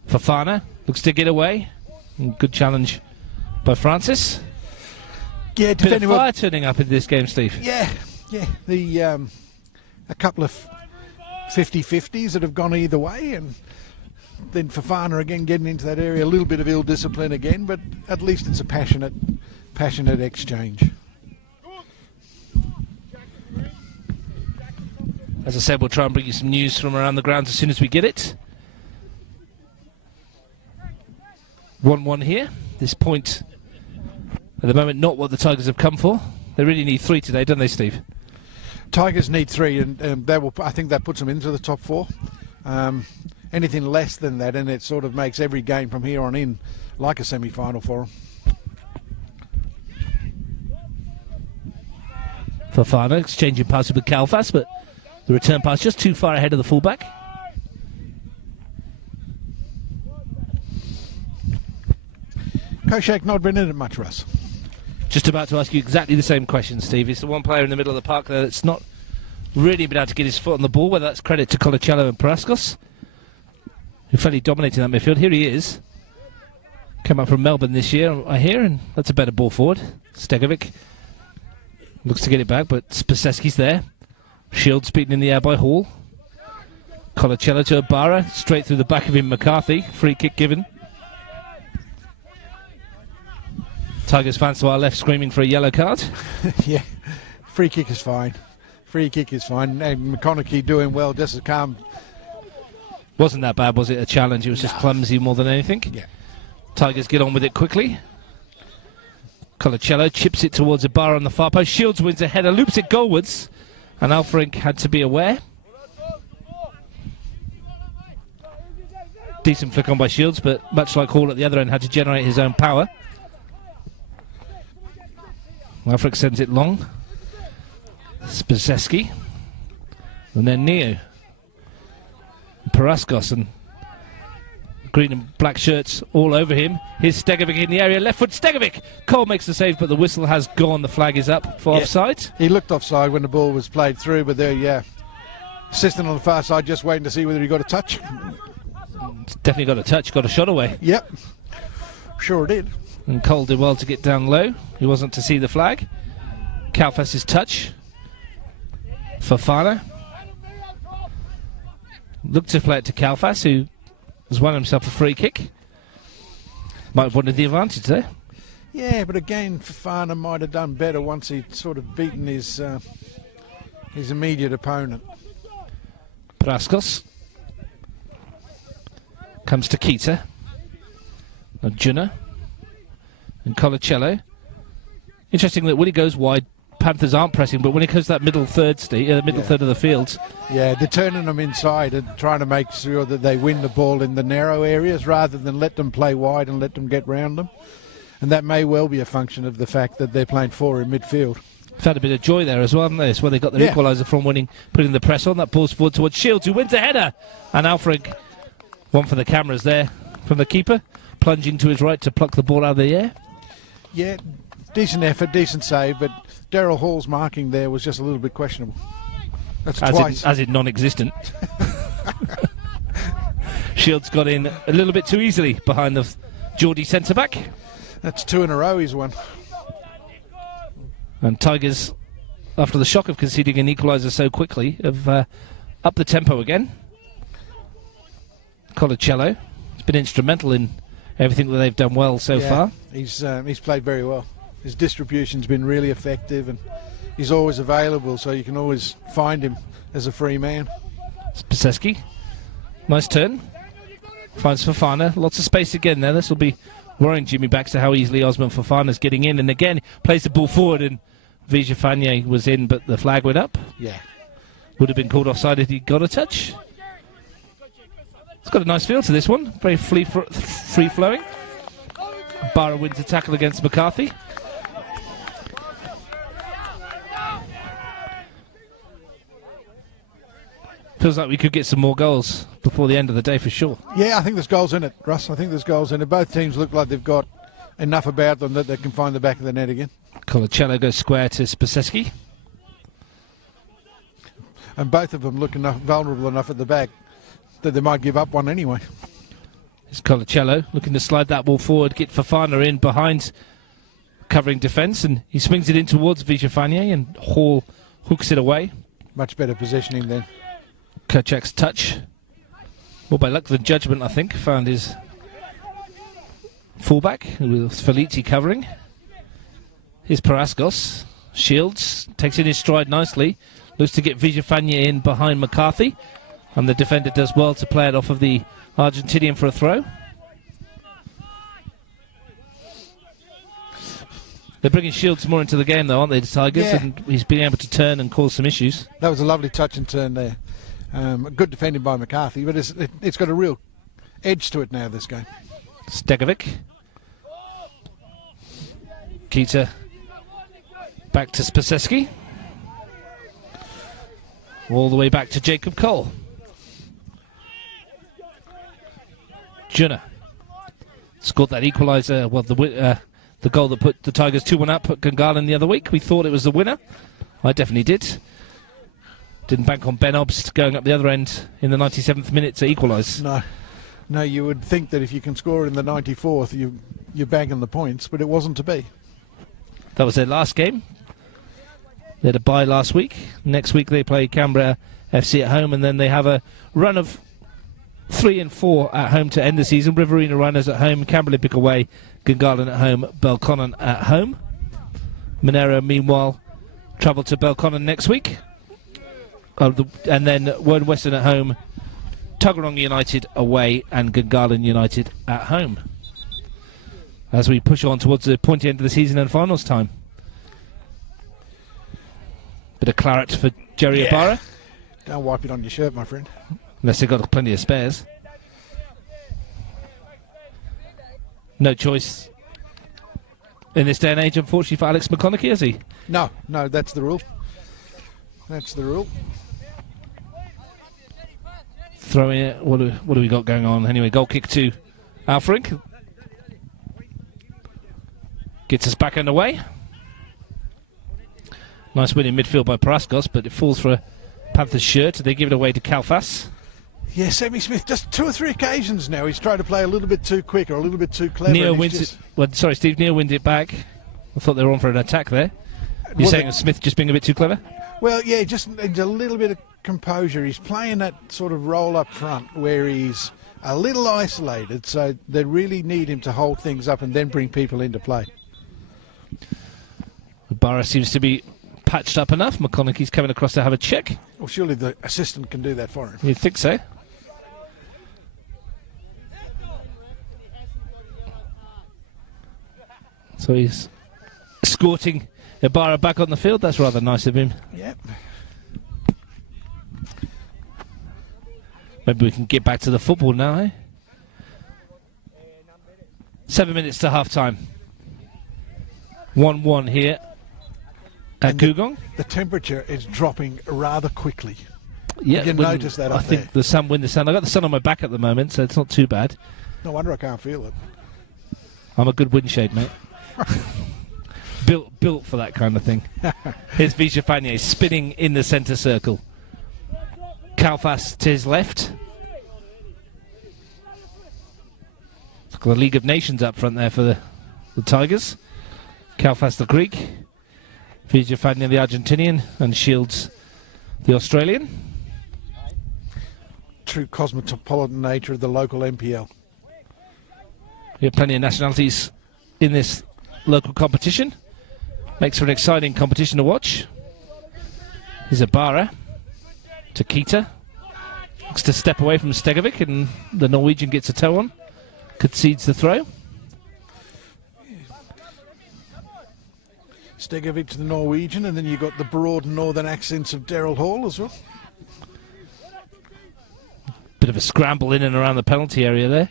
Fofana looks to get away. Good challenge by Francis. Yeah, bit of fire turning up in this game, Steve. Yeah. The a couple of 50-50s that have gone either way, and then Fofana again getting into that area. A little bit of ill discipline again, but at least it's a passionate exchange. As I said, we'll try and bring you some news from around the grounds as soon as we get it. 1-1 here. This point, at the moment, not what the Tigers have come for. They really need 3 today, don't they, Steve? Tigers need 3, and I think that puts them into the top 4. Anything less than that, and it sort of makes every game from here on in like a semi-final for them. Fofana exchanging passes with Kalfas, but the return pass just too far ahead of the fullback. Koshak not been in it much, Russ. Just about to ask you exactly the same question, Steve. He's the one player in the middle of the park there that's not really been able to get his foot on the ball, whether that's credit to Colacello and Paraskos, who fairly dominating that midfield. Here he is. Came up from Melbourne this year, I hear, and that's a better ball forward. Stegovic looks to get it back, but Spaseski's there. Shields beaten in the air by Hall. Colacello to Ibarra, straight through the back of him, McCarthy. Free kick given. Tigers fans to our left screaming for a yellow card. Yeah, free kick is fine. Free kick is fine. And McConaughey doing well, just as calm. Wasn't that bad, was it? A challenge. It was just clumsy more than anything. Yeah. Tigers get on with it quickly. Colacello chips it towards Ibarra on the far post. Shields wins a header, loops it goalwards, and Alfrink had to be aware. Decent flick on by Shields, but much like Hall at the other end, had to generate his own power. Alfrink sends it long. Spaseski. And then Neo. Paraskos, and green and black shirts all over him. Here's Stegovic in the area. Left foot, Stegovic! Cole makes the save, but the whistle has gone. The flag is up for offside. He looked offside when the ball was played through, but there, assistant on the far side just waiting to see whether he got a touch. Definitely got a touch, got a shot away. Yep, sure did. And Cole did well to get down low. He wasn't to see the flag. Kalfas's touch. Fofana. Looked to play it to Kalfas, who has won himself a free kick. Might have wanted the advantage there. Yeah, but again, Fofana might have done better once he'd sort of beaten his immediate opponent. Paraskos. Comes to Kita. Juna. And Colacello. Interesting that when he goes wide, Panthers aren't pressing, but when it comes to that middle third, third of the field. Yeah, they're turning them inside and trying to make sure that they win the ball in the narrow areas rather than let them play wide and let them get round them. And that may well be a function of the fact that they're playing 4 in midfield. Had a bit of joy there as well, haven't they? It's where they got their equaliser from, winning, putting the press on. That pulls forward towards Shields, who wins a header. And Alfred, one for the cameras there from the keeper, plunging to his right to pluck the ball out of the air. Yeah, decent effort, decent save, but Daryl Hall's marking there was just a little bit questionable. That's twice. As in non-existent. Shields got in a little bit too easily behind the Geordie centre-back. That's 2 in a row he's won. And Tigers, after the shock of conceding an equaliser so quickly, have upped the tempo again. Colacello has been instrumental in everything that they've done well so far. He's played very well. His distribution's been really effective, and he's always available, so you can always find him as a free man. Spaseski, nice turn. Finds Fofana, lots of space again there. This will be worrying Jimmy Baxter how easily Osman Fofana's getting in, and again plays the ball forward, and Vijafanye was in, but the flag went up. Yeah. Would have been called offside if he got a touch. It's got a nice feel to this one. Very free-flowing. Barra wins a tackle against McCarthy. Feels like we could get some more goals before the end of the day for sure. Yeah, I think there's goals in it, Russ. I think there's goals in it. Both teams look like they've got enough about them that they can find the back of the net again. Colacello goes square to Spaseski. And both of them look vulnerable enough at the back that they might give up one anyway. It's Colacello looking to slide that ball forward, get Fofana in behind covering defence, and he swings it in towards Vijafanye, and Hall hooks it away. Much better positioning then. Kerchak's touch, more by luck than judgment, I think, found his fullback with Felici covering. Here's Paraskos. Shields takes in his stride nicely, Looks to get Vijafanya in behind McCarthy. And the defender does well to play it off of the Argentinian for a throw. They're bringing Shields more into the game, though, aren't they, the Tigers? Yeah. And he's been able to turn and cause some issues. That was a lovely touch and turn there. Good defending by McCarthy, but it's got a real edge to it now, this game. Stegovic. Keita back to Spaseski. All the way back to Jacob Cole. Junna scored that equaliser. Well, the goal that put the Tigers 2-1 up, put Gungahlin the other week. We thought it was the winner. I definitely did. Didn't bank on Ben Obst going up the other end in the 97th minute to equalise. No, you would think that if you can score in the 94th, you're bagging the points, but it wasn't to be. That was their last game. They had a bye last week. Next week they play Canberra FC at home, and then they have a run of 3 and 4 at home to end the season. Riverina Runners at home, Canberra Olympic away, Gungahlin at home, Belconnen at home. Monaro, meanwhile, travel to Belconnen next week. And then Woden Western at home, Tuggeranong United away, and Gungahlin United at home. As we push on towards the pointy end of the season and finals time. Bit of claret for Jerry Ibarra. Don't wipe it on your shirt, my friend. Unless they've got plenty of spares. No choice in this day and age, unfortunately, for Alex McConaughey, is he? No, that's the rule. That's the rule. Throwing it. What do we got going on? Anyway, goal kick to Alfrink. Gets us back underway. Nice win in midfield by Paraskos, but it falls for a Panthers shirt. They give it away to Kalfas. Yeah, Sammy Smith, just 2 or 3 occasions now. He's tried to play a little bit too quick or a little bit too clever. Neo wins it. Well, sorry, Steve. Neo wins it back. I thought they were on for an attack there. You're saying Smith just being a bit too clever? Well, yeah, just needs a little bit of composure. He's playing that sort of roll up front where he's a little isolated, so they really need him to hold things up and then bring people into play. Barra seems to be patched up enough. McConaughey's coming across to have a check. Well, surely the assistant can do that for him. You'd think so. So he's escorting Ibarra back on the field. That's rather nice of him. Yep. Maybe we can get back to the football now, eh? 7 minutes to half-time. 1-1 here at Googong. The temperature is dropping rather quickly. Yeah, you can notice that I think there. the sun, when the sun... I've got the sun on my back at the moment, so it's not too bad. No wonder I can't feel it. I'm a good windshade, mate. built for that kind of thing. Here's Vijafanya spinning in the centre circle. Kalfas to his left. It's got the League of Nations up front there for the Tigers. Kalfas the Greek. Vijafanya the Argentinian. And Shields the Australian. True cosmopolitan nature of the local MPL. We have plenty of nationalities in this local competition. Makes for an exciting competition to watch. Here's Ibarra to Keita. Looks to step away from Stegovic, and the Norwegian gets a toe on. Concedes the throw. Stegovic the Norwegian, and then you've got the broad northern accents of Daryl Hall as well. Bit of a scramble in and around the penalty area there.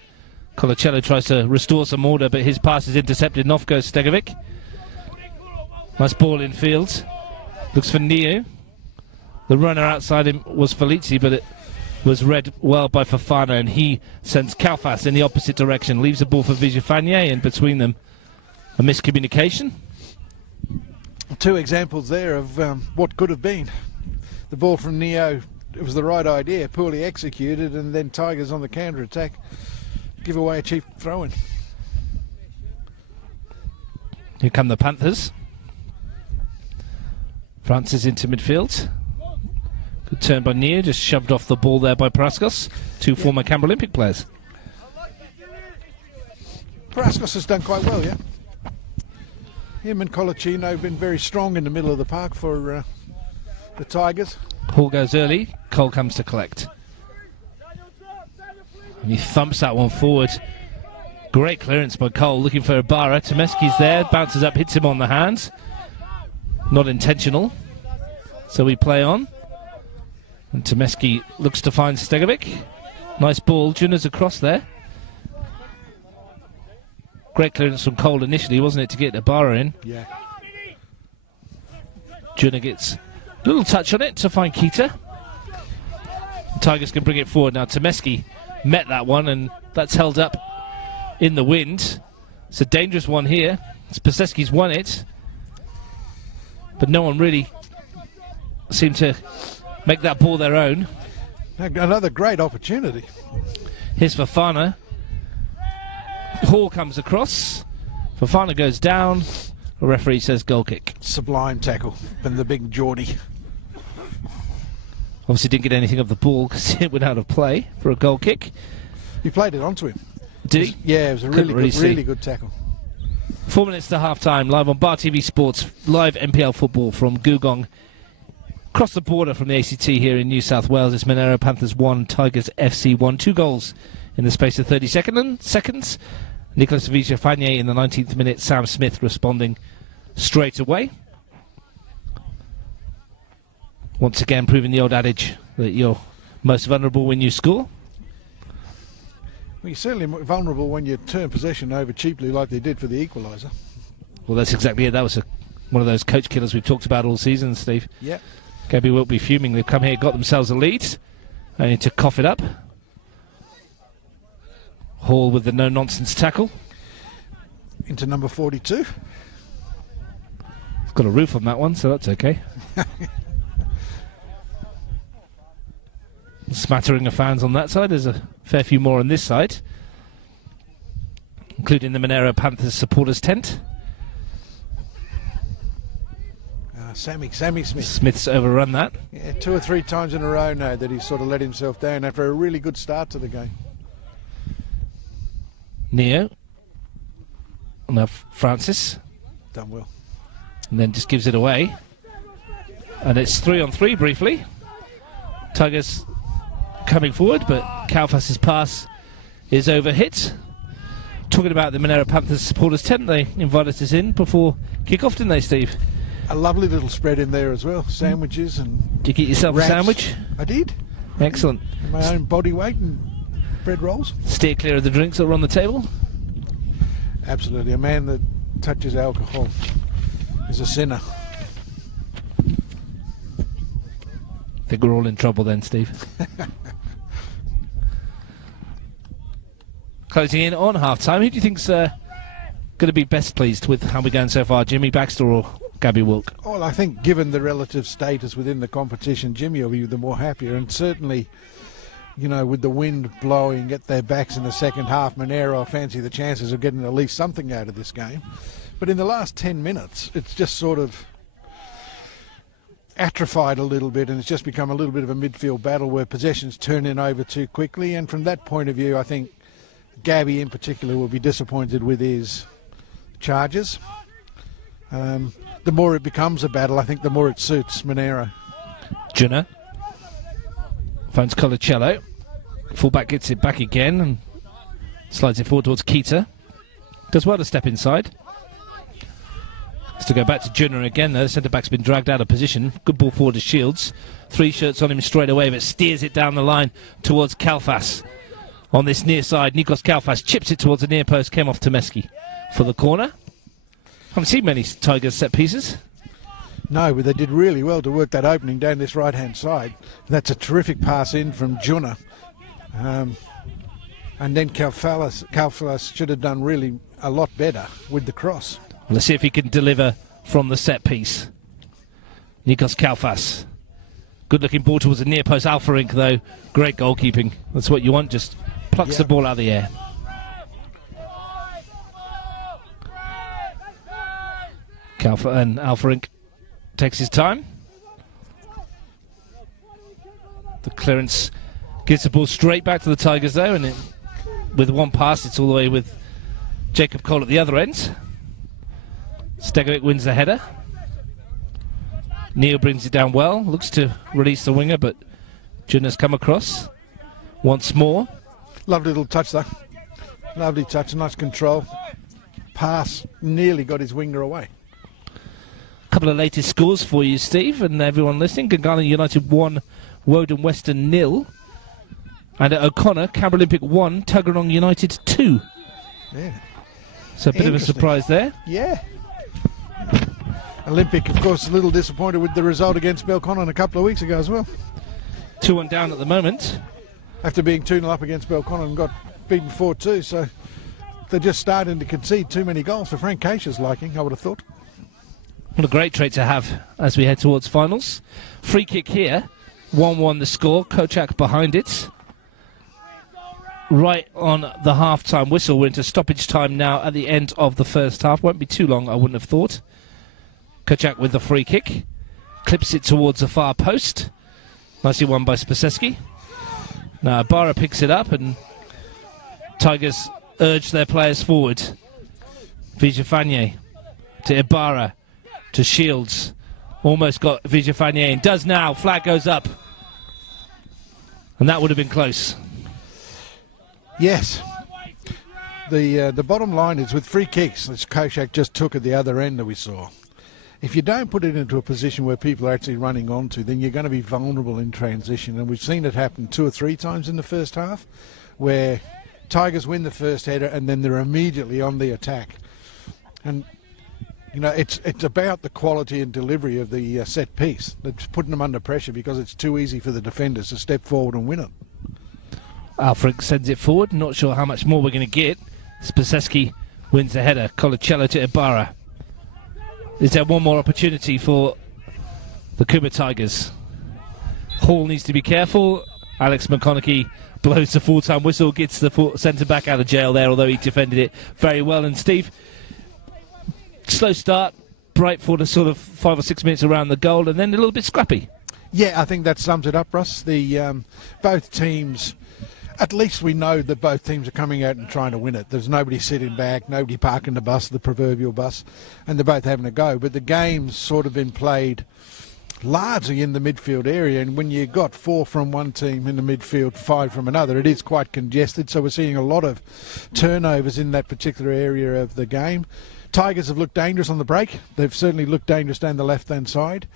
Colacello tries to restore some order, but his pass is intercepted, and off goes Stegovic. Nice ball in field. Looks for Neo. The runner outside him was Felici, but it was read well by Fafana, and he sends Kalfas in the opposite direction. Leaves the ball for Vijafanya, and between them, a miscommunication. 2 examples there of what could have been. The ball from Neo, it was the right idea, poorly executed, and then Tigers on the counter-attack give away a cheap throw-in. Here come the Panthers. Francis into midfield. Good turn by Neo, just shoved off the ball there by Paraskos. 2 former Canberra Olympic players. Paraskos has done quite well, yeah. Him and Colaccino have been very strong in the middle of the park for the Tigers. Hall goes early. Cole comes to collect. And he thumps that one forward. Great clearance by Cole, looking for Ibarra. Tomeski's there, bounces up, hits him on the hands. Not intentional. So we play on. And Tomeski looks to find Stegovic. Nice ball. Juna's across there. Great clearance from Cole initially, wasn't it, to get Ibarra in? Yeah. Juna gets a little touch on it to find Keita. The Tigers can bring it forward now. Tomeski met that one, and that's held up in the wind. It's a dangerous one here. Spaseski's won it, but no one really seemed to make that ball their own. Another great opportunity. Here's Fafana. Hall comes across. Fafana goes down. The referee says goal kick. Sublime tackle from the big Geordie. Obviously didn't get anything of the ball because it went out of play for a goal kick. He played it onto him. Did he? Yeah, it was a really good tackle. 4 minutes to half-time, live on Bar TV Sports, live NPL football from Googong. Across the border from the ACT here in New South Wales, it's Monaro Panthers 1, Tigers FC 1. 2 goals in the space of 30 seconds. Nicolas Villafanier in the 19th minute, Sam Smith responding straight away. Once again proving the old adage that you're most vulnerable when you score. Well, you're certainly vulnerable when you turn possession over cheaply like they did for the equaliser. Well, that's exactly it. That was one of those coach killers we've talked about all season, Steve. Yeah. Gabby will be fuming. They've come here, got themselves a lead. They need to cough it up. Hall with the no-nonsense tackle. Into number 42. It's got a roof on that one, so that's okay. Smattering of fans on that side. There's a fair few more on this side, including the Monaro Panthers supporters tent. Sammy Smith. Smith's overrun that. Yeah, 2 or 3 times in a row now that he's sort of let himself down after a really good start to the game. Neo. Now Francis. Done well. And then just gives it away. And it's 3-on-3 briefly. Tigers coming forward, but Kaufas's pass is overhit. Talking about the Monaro Panthers supporters tent, they invited us in before kick-off, didn't they, Steve? A lovely little spread in there as well. Sandwiches and Did you get yourself wraps. a sandwich? I did. Excellent. And my own body weight and bread rolls. Steer clear of the drinks that were on the table. Absolutely. A man that touches alcohol is a sinner. I think we're all in trouble then, Steve. Closing in on half-time. Who do you think's going to be best pleased with how we're going so far? Jimmy Baxter or Gabby Wilk? Well, I think given the relative status within the competition, Jimmy will be the more happier. And certainly, you know, with the wind blowing at their backs in the second half, Monaro, I fancy the chances of getting at least something out of this game. But in the last 10 minutes, it's just sort of atrophied a little bit, and it's just become a little bit of a midfield battle where possessions turn in over too quickly. And from that point of view, I think Gabby in particular will be disappointed with his charges. The more it becomes a battle, I think the more it suits Monaro. Juna finds Colacello. Fullback gets it back again and slides it forward towards Keita. Does well to step inside. Has to go back to Juna again though. The centre-back's been dragged out of position. Good ball forward to Shields. 3 shirts on him straight away, but steers it down the line towards Kalfas. On this near side, Nikos Kalfas chips it towards the near post, came off Tomeski for the corner. Haven't seen many Tigers set pieces. No, but they did really well to work that opening down this right-hand side. That's a terrific pass in from Juna. And then Kalfas should have done really a lot better with the cross. Let's see if he can deliver from the set piece. Nikos Kalfas. Good looking ball towards the near post. Alfarink, though, great goalkeeping. That's what you want, just plucks the ball out of the air. And Alfarink takes his time. The clearance gives the ball straight back to the Tigers, though, and with one pass, it's all the way with Jacob Cole at the other end. Stegovic wins the header. Neil brings it down well. Looks to release the winger, but Jun has come across once more. Lovely little touch though. Lovely touch, nice control. Pass nearly got his winger away. A couple of latest scores for you, Steve, and everyone listening. Gungahlin United 1, Woden Western 0. And at O'Connor, Canberra Olympic 1, Tuggeranong United 2. Yeah. So a bit of a surprise there. Yeah. Olympic, of course, a little disappointed with the result against Belconnen a couple of weeks ago as well. 2-1 down at the moment. After being 2-0 up against Belconnen and got beaten 4-2, so they're just starting to concede too many goals for Frank Keisha's liking, I would have thought. What a great trait to have as we head towards finals. Free kick here, 1-1 the score, Kochak behind it. Right on the half-time whistle, we're into stoppage time now at the end of the first half. Won't be too long, I wouldn't have thought. Kochak with the free kick, clips it towards the far post. Nicely won by Spaseski. Now Ibarra picks it up and Tigers urge their players forward. Vijafanye to Ibarra to Shields. Almost got Vijafanye in. Does now. Flag goes up. And that would have been close. Yes. The bottom line is with free kicks, which Kochak just took at the other end that we saw. If you don't put it into a position where people are actually running onto, then you're going to be vulnerable in transition. And we've seen it happen 2 or 3 times in the first half, where Tigers win the first header and then they're immediately on the attack. And, you know, it's about the quality and delivery of the set piece that's putting them under pressure because it's too easy for the defenders to step forward and win it. Alfred sends it forward. Not sure how much more we're going to get. Spaseski wins the header. Colacello to Ibarra. Is there one more opportunity for the Kuma Tigers? Hall needs to be careful. Alex McConaughey blows the full-time whistle, gets the centre-back out of jail there, although he defended it very well. And Steve, slow start, bright for the sort of 5 or 6 minutes around the goal, and then a little bit scrappy. Yeah, I think that sums it up, Russ. Both teams, at least we know that both teams are coming out and trying to win it. There's nobody sitting back, nobody parking the bus, the proverbial bus, and they're both having a go. But the game's sort of been played largely in the midfield area, and when you got 4 from one team in the midfield, 5 from another, it is quite congested. So we're seeing a lot of turnovers in that particular area of the game. Tigers have looked dangerous on the break. They've certainly looked dangerous down the left-hand side.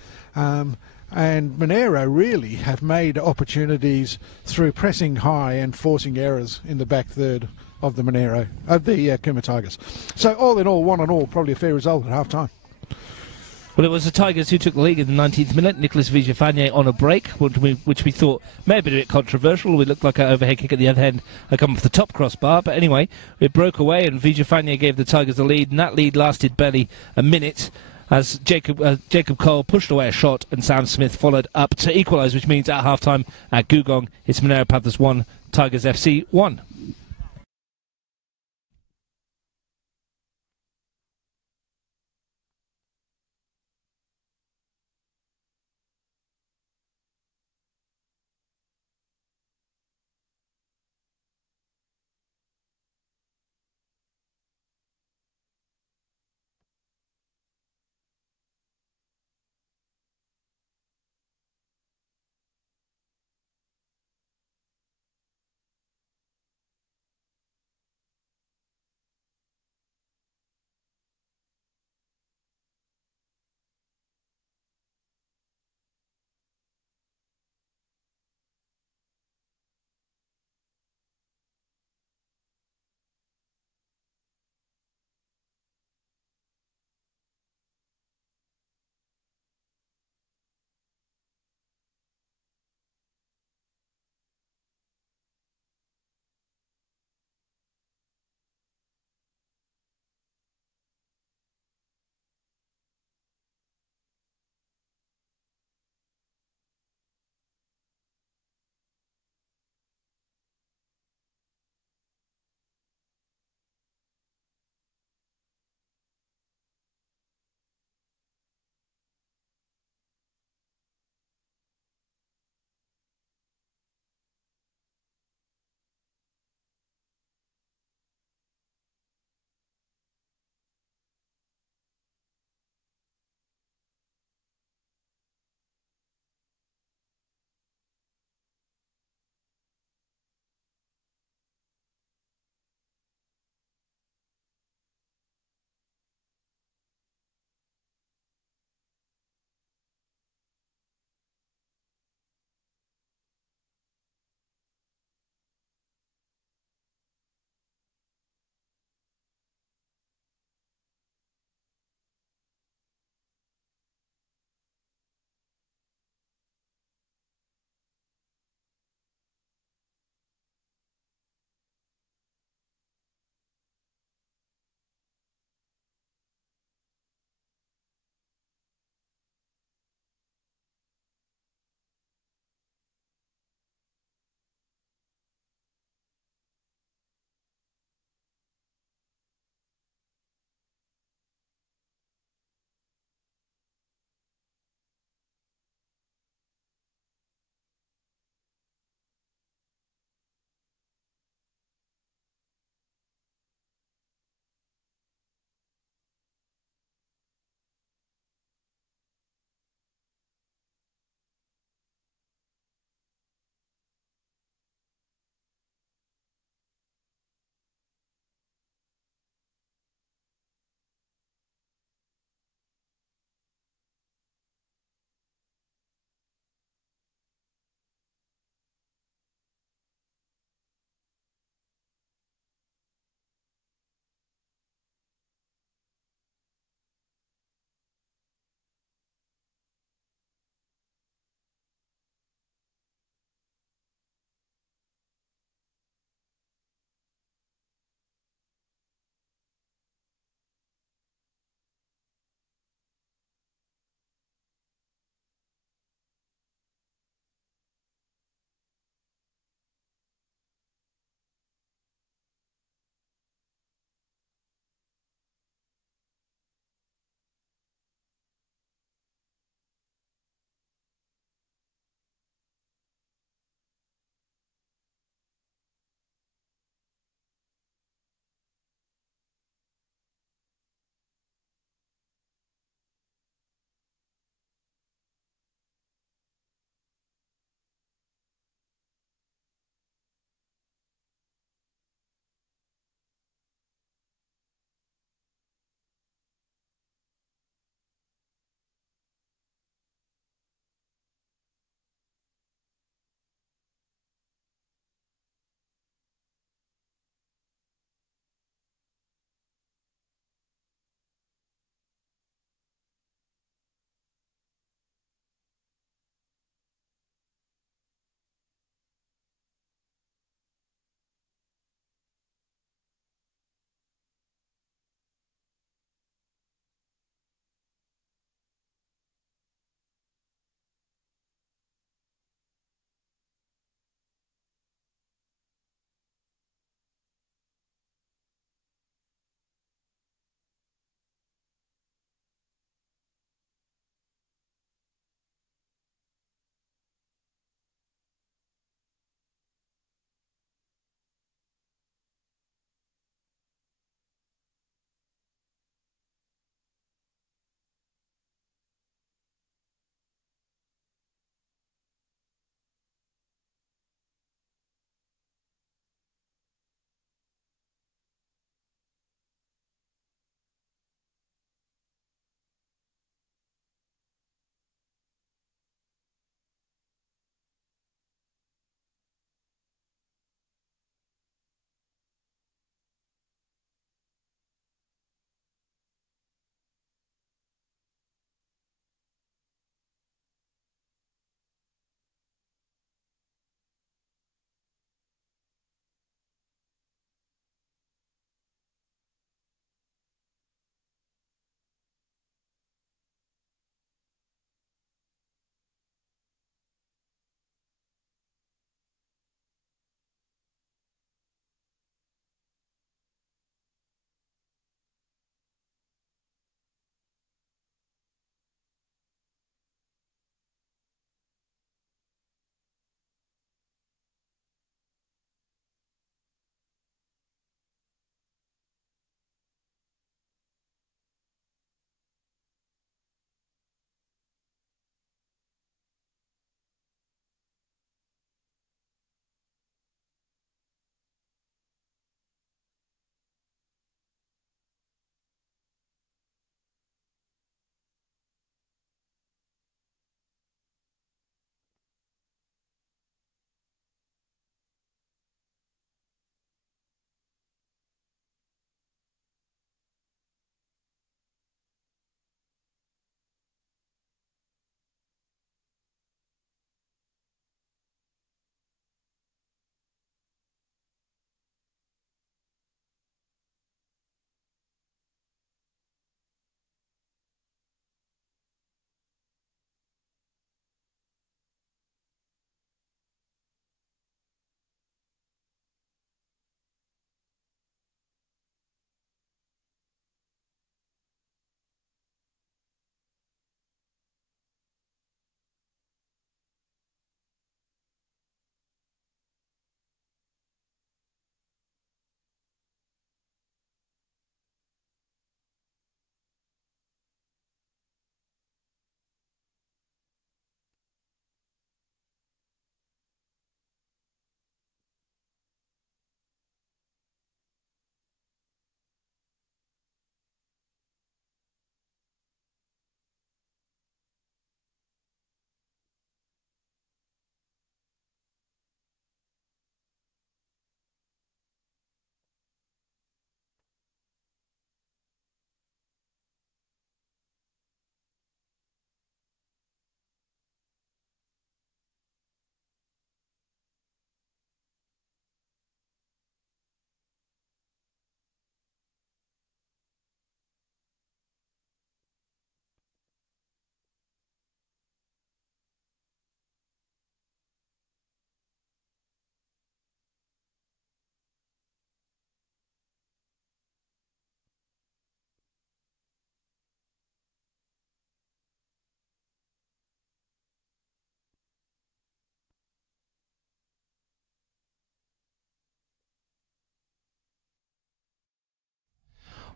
And Monaro really have made opportunities through pressing high and forcing errors in the back third of the Kuma Tigers. So all in all, 1-1, probably a fair result at half-time. Well, it was the Tigers who took the lead in the 19th minute. Nicholas Vijafanye on a break, which we thought may have been a bit controversial. It looked like an overhead kick at the other end, coming off the top crossbar. But anyway, it broke away and Vijafanye gave the Tigers the lead. And that lead lasted barely a minute as Jacob Cole pushed away a shot and Sam Smith followed up to equalise, which means at half-time at Gugong, it's Monaro Panthers 1, Tigers FC 1.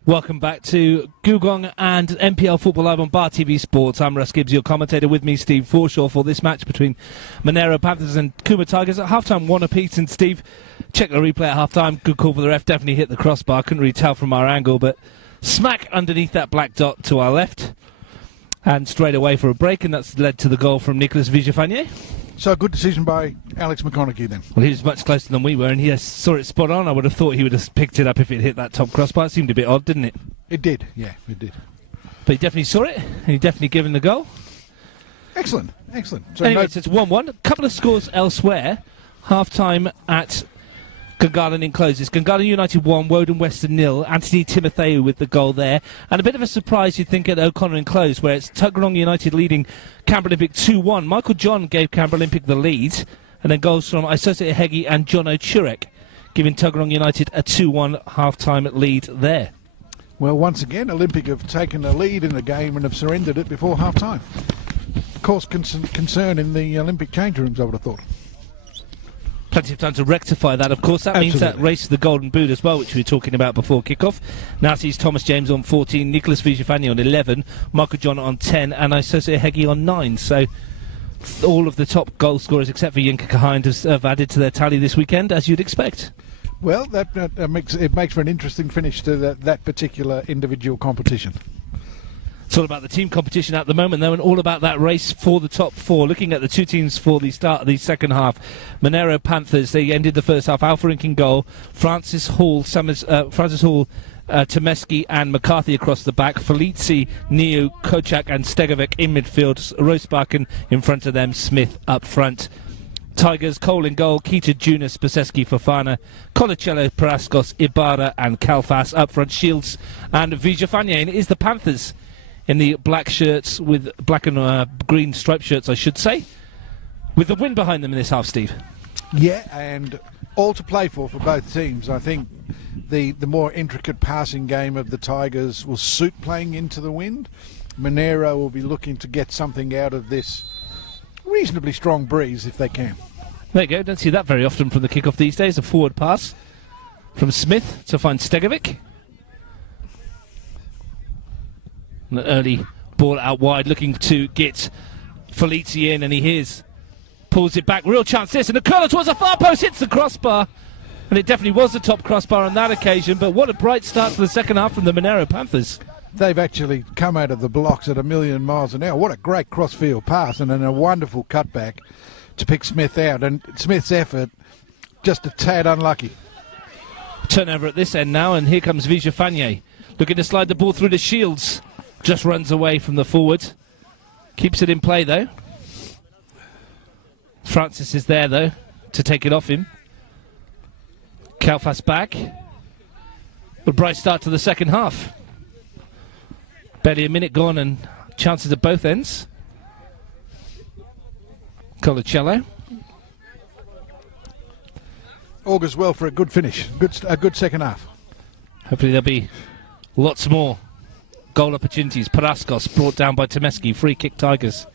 Welcome back to Gugong and NPL Football Live on Bar TV Sports. I'm Russ Gibbs, your commentator. With me, Steve Forshaw, for this match between Monaro Panthers and Cooma Tigers. At half-time, 1 apiece. And Steve, check the replay at half-time. Good call for the ref. Definitely hit the crossbar. Couldn't really tell from our angle, but smack underneath that black dot to our left. And straight away for a break, and that's led to the goal from Nicolas Villafanier. So a good decision by Alex McConaughey then. Well, he was much closer than we were, and he saw it spot on. I would have thought he would have picked it up if it hit that top crossbar. It seemed a bit odd, didn't it? It did, yeah, it did. But he definitely saw it, and he definitely given the goal. Excellent, excellent. So anyway, so it's 1-1. A couple of scores elsewhere. Half-time at Gungahlin encloses. Gungahlin United 1, Woden Western 0. Anthony Timotheu with the goal there. And a bit of a surprise, you'd think, at O'Connor enclosed, where it's Tuggeranong United leading Canberra Olympic 2-1. Michael John gave Canberra Olympic the lead, and then goals from Isosat Hegi and John O'Churek, giving Tuggeranong United a 2-1 half-time lead there. Well, once again, Olympic have taken a lead in the game and have surrendered it before half-time. Cause concern in the Olympic change rooms, I would have thought. Plenty of time to rectify that, of course. That means that race to the Golden Boot as well, which we were talking about before kick-off. Now sees Thomas James on 14, Nicolas Villafanier on 11, Michael John on 10, and Isosat Hegi on 9. So all of the top goal scorers, except for Yinka Kahind, have added to their tally this weekend, as you'd expect. Well, that makes for an interesting finish to that particular individual competition. It's all about the team competition at the moment, though, and all about that race for the top four. Looking at the two teams for the start of the second half, Monaro Panthers, they ended the first half. Alpha Inc in goal, Francis Hall, Tomeski and McCarthy across the back, Felici, Neo, Kocak and Stegovic in midfield, Rosebakken in front of them, Smith up front. Tigers, Cole in goal, Keita, Junis, Baseski, Fofana, Colacello, Parascos, Ibarra and Kalfas up front, Shields and Villafanier. And it is the Panthers in the black shirts, with black and green striped shirts, I should say, with the win behind them in this half, Steve. Yeah, and all to play for both teams. I think the more intricate passing game of the Tigers will suit playing into the wind. Monaro will be looking to get something out of this reasonably strong breeze if they can. There you go. Don't see that very often from the kick-off these days. A forward pass from Smith to find Stegovic. An early ball out wide, looking to get Felici in, and he pulls it back. Real chance this, and the curler towards the far post hits the crossbar, and it definitely was the top crossbar on that occasion. But what a bright start to the second half from the Monaro Panthers. They've actually come out of the blocks at 1,000,000 miles an hour. What a great crossfield pass, and then a wonderful cutback to pick Smith out. And Smith's effort just a tad unlucky. Turnover at this end now, and here comes Villafanier looking to slide the ball through to Shields. Just runs away from the forward. Keeps it in play, though. Francis is there, though, to take it off him. Kalfas back. A bright start to the second half. Barely a minute gone and chances at both ends. Colacello. Augurs well for a good finish. A good second half. Hopefully there'll be lots more goal opportunities. Parascos brought down by Tomeski. Free kick Tigers.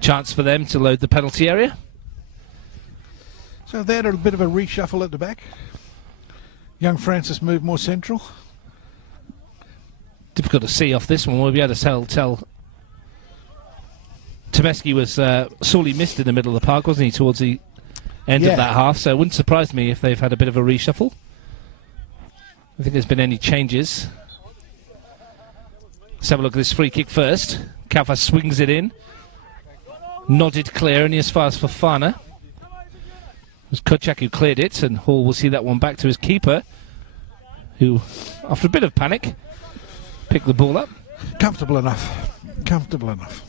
Chance for them to load the penalty area. So they had a bit of a reshuffle at the back. Young Francis moved more central. Difficult to see off this one. We'll be able to tell. Tomeski was sorely missed in the middle of the park, wasn't he, towards the end of that half, so it wouldn't surprise me if they've had a bit of a reshuffle. I think there's been any changes. Let's have a look at this free kick first. Kalfas swings it in. Nodded clear, only as far as Fofana. It was Kocak who cleared it, and Hall will see that one back to his keeper, who, after a bit of panic, picked the ball up. Comfortable enough. Comfortable enough.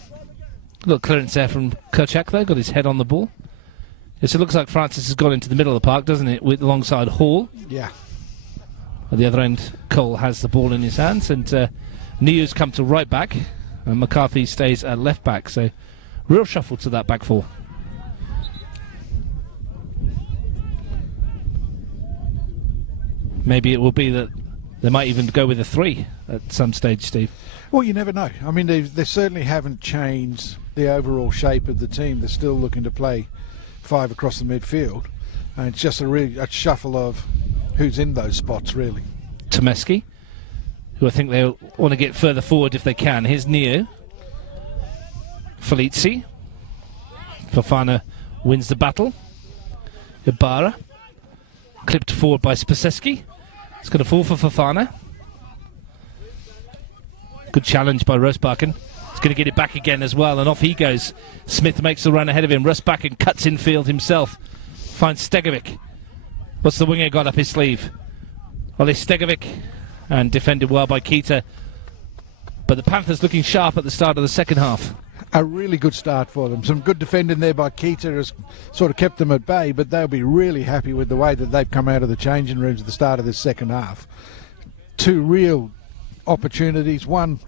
Little clearance there from Kocak, though. Got his head on the ball. Yes, it looks like Francis has gone into the middle of the park, doesn't it, with alongside Hall. Yeah. At the other end, Cole has the ball in his hands, and Neo's come to right back, and McCarthy stays at left back. So, real shuffle to that back four. Maybe it will be that they might even go with a 3 at some stage, Steve. Well, you never know. I mean, they certainly haven't changed the overall shape of the team. They're still looking to play 5 across the midfield. And it's just a shuffle of who's in those spots, really. Tomeski, who I think they want to get further forward if they can. Here's Neo. Felici. Fofana wins the battle. Ibarra. Clipped forward by Spaseski. It's going to fall for Fofana. Good challenge by Rosbakken. He's going to get it back again as well, and off he goes. Smith makes the run ahead of him. Rosbakken cuts in field himself. Finds Stegovic. What's the winger got up his sleeve? Ole Stegovic, and defended well by Keita. But the Panthers looking sharp at the start of the second half. A really good start for them. Some good defending there by Keita has sort of kept them at bay, but they'll be really happy with the way that they've come out of the changing rooms at the start of this second half. Two real opportunities. One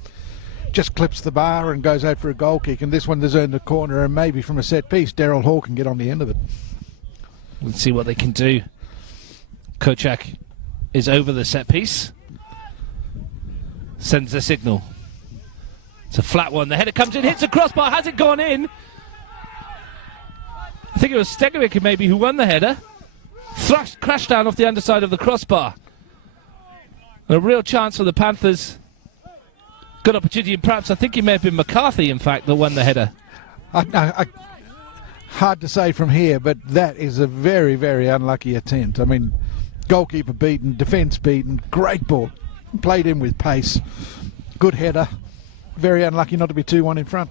just clips the bar and goes out for a goal kick, and this one there's in the corner, and maybe from a set piece Daryl Hall can get on the end of it. Let's see what they can do. Kocak is over the set piece. Sends a signal. It's a flat one. The header comes in, hits a crossbar. Has it gone in? I think it was Stegovic maybe who won the header. Crashed down off the underside of the crossbar. And a real chance for the Panthers. Good opportunity, and perhaps I think it may have been McCarthy, in fact, that won the header. Hard to say from here, but that is a very, very unlucky attempt. I mean, goalkeeper beaten, defence beaten, great ball. Played in with pace. Good header. Very unlucky not to be 2-1 in front.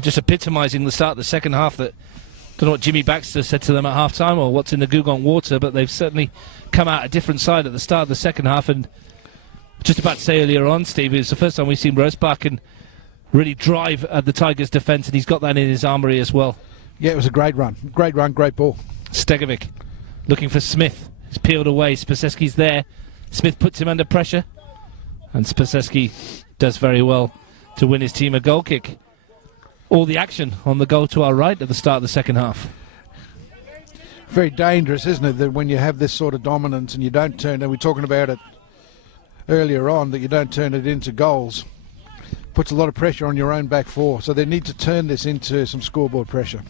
Just epitomising the start of the second half. That don't know what Jimmy Baxter said to them at half-time or what's in the Gugong water, but they've certainly come out a different side at the start of the second half. And just about to say earlier on, Steve, it's the first time we've seen Rosbakken really drive at the Tigers' defence, and he's got that in his armoury as well. Yeah, it was a great run. Great run, great ball. Stegovic looking for Smith. He's peeled away. Spaseski's there. Smith puts him under pressure, and Spaseski does very well to win his team a goal kick. All the action on the goal to our right at the start of the second half. Very dangerous, isn't it, that when you have this sort of dominance and you don't turn, and we're talking about it earlier on, that you don't turn it into goals. Puts a lot of pressure on your own back four, so they need to turn this into some scoreboard pressure.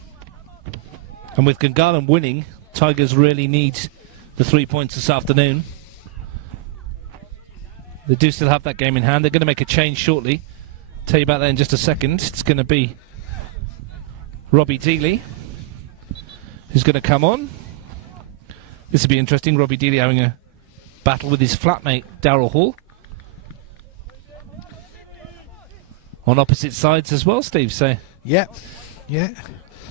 And with Gungahlin winning, Tigers really need the 3 points this afternoon. They do still have that game in hand. They're going to make a change shortly. Tell you about that in just a second. It's going to be Robbie Dealey who's going to come on. This will be interesting. Robbie Dealey having a battle with his flatmate Daryl Hall. On opposite sides as well, Steve. So yeah.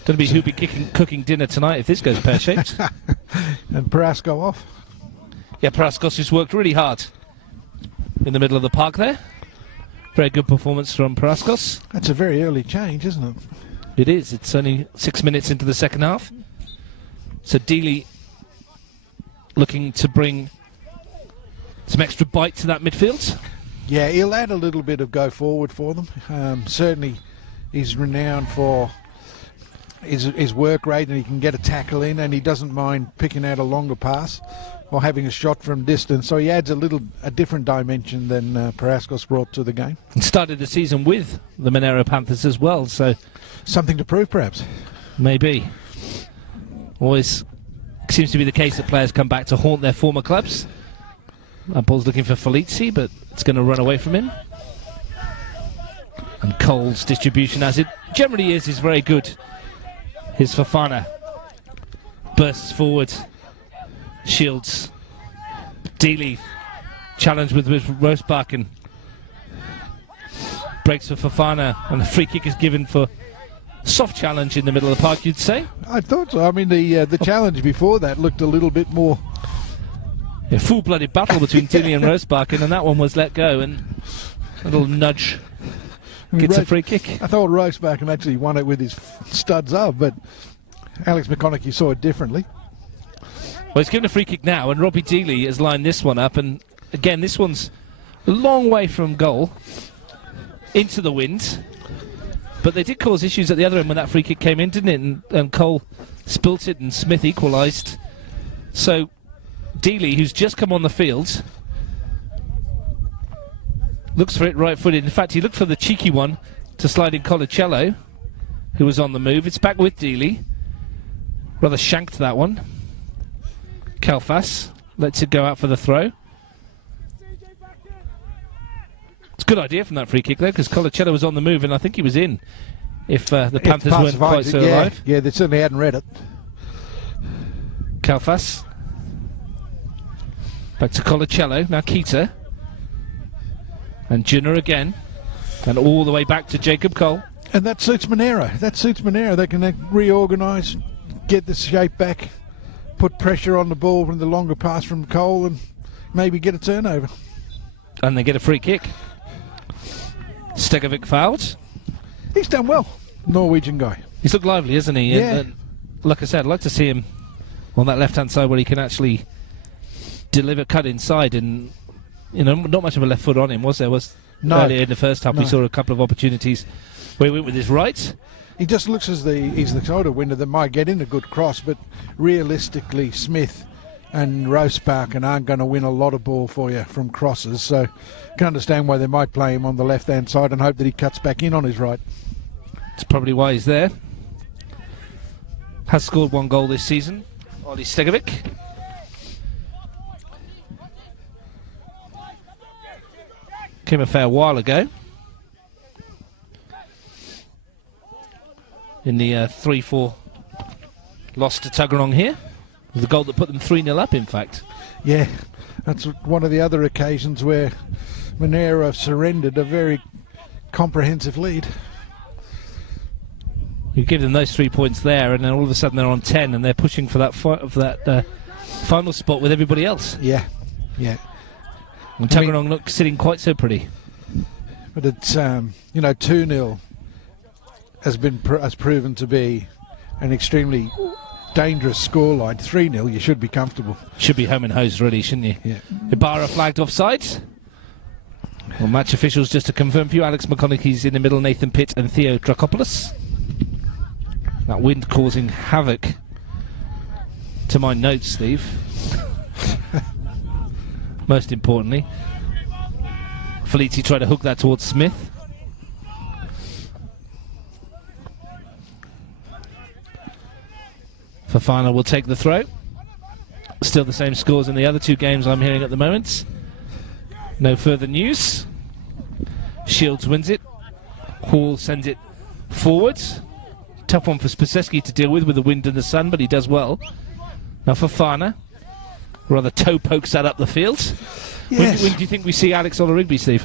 Don't be who'll be cooking dinner tonight if this goes pear-shaped. And Parasco off. Yeah, Paraskos has worked really hard in the middle of the park there. Very good performance from Paraskos. That's a very early change, isn't it? It is. It's only 6 minutes into the second half. So Dealey looking to bring some extra bite to that midfield. Yeah, he'll add a little bit of go forward for them. Certainly he's renowned for his work rate, and he can get a tackle in, and he doesn't mind picking out a longer pass or having a shot from distance. So he adds a different dimension than Paraskos brought to the game. And started the season with the Monaro Panthers as well, so something to prove, perhaps. Maybe. Always seems to be the case that players come back to haunt their former clubs. Ball's looking for Felici, but it's going to run away from him. And Cole's distribution, as it generally is very good. Here's Fofana. Bursts forward. Shields. Dealey. Challenge with Rosbakken. Breaks for Fofana. And a free kick is given for soft challenge in the middle of the park, you'd say? I thought so. I mean, the challenge before that looked a little bit more... A full-blooded battle between Dealey and Rosbakken, and that one was let go, and a little nudge gets a free kick. I thought Rosbakken actually won it with his studs up, but Alex McConaughey saw it differently. Well, he's given a free kick now, and Robbie Dealey has lined this one up, and again, this one's a long way from goal, into the wind, but they did cause issues at the other end when that free kick came in, didn't it? And Cole spilt it, and Smith equalised. So Dealey, who's just come on the field, looks for it right-footed. In fact, he looked for the cheeky one to slide in Colacello, who was on the move. It's back with Dealey. Rather shanked that one. Kalfas lets it go out for the throw. It's a good idea from that free kick, though, because Colacello was on the move, and I think he was in if the Panthers weren't quite so alive. Yeah, they certainly hadn't read it. Kalfas. Back to Colacello. Now Keita. And Junner again. And all the way back to Jacob Cole. And that suits Monaro. They can reorganise, get the shape back, put pressure on the ball from the longer pass from Cole, and maybe get a turnover. And they get a free kick. Stegovic fouled. He's done well, Norwegian guy. He's looked lively, isn't he? Yeah. And like I said, I'd like to see him on that left-hand side where he can actually deliver, cut inside, and not much of a left foot on him, was there? No. Earlier in the first half, we saw a couple of opportunities where he went with his right. He just looks as he's the sort of winner that might get in a good cross, but realistically, Smith and Rosepark aren't going to win a lot of ball for you from crosses, so I can understand why they might play him on the left-hand side and hope that he cuts back in on his right. That's probably why he's there. Has scored 1 goal this season, Ollie Stegovic. Came a fair while ago. In the 3-4 loss to Tuggeranong here. It was the goal that put them 3-0 up, in fact. Yeah, that's one of the other occasions where Monaro surrendered a very comprehensive lead. You give them those 3 points there, and then all of a sudden they're on 10, and they're pushing for that final spot with everybody else. Yeah. And Tuggeranong not sitting quite so pretty. But it's 2-0 has proven to be an extremely dangerous scoreline. 3-0, you should be comfortable. Should be home and hosed, really, shouldn't you? Yeah. Ibarra flagged offside. Well, match officials, just to confirm for you, Alex McConaughey's in the middle, Nathan Pitt and Theo Drakopoulos. That wind causing havoc to my notes, Steve. Most importantly. Felici tried to hook that towards Smith. Fafana will take the throw. Still the same scores in the other 2 games I'm hearing at the moment. No further news. Shields wins it. Hall sends it forward. Tough one for Spaseski to deal with the wind and the sun, but he does well. Now Fafana. Rather toe pokes that up the field. Yes. When do you think we see Alex Ollerigby, Steve?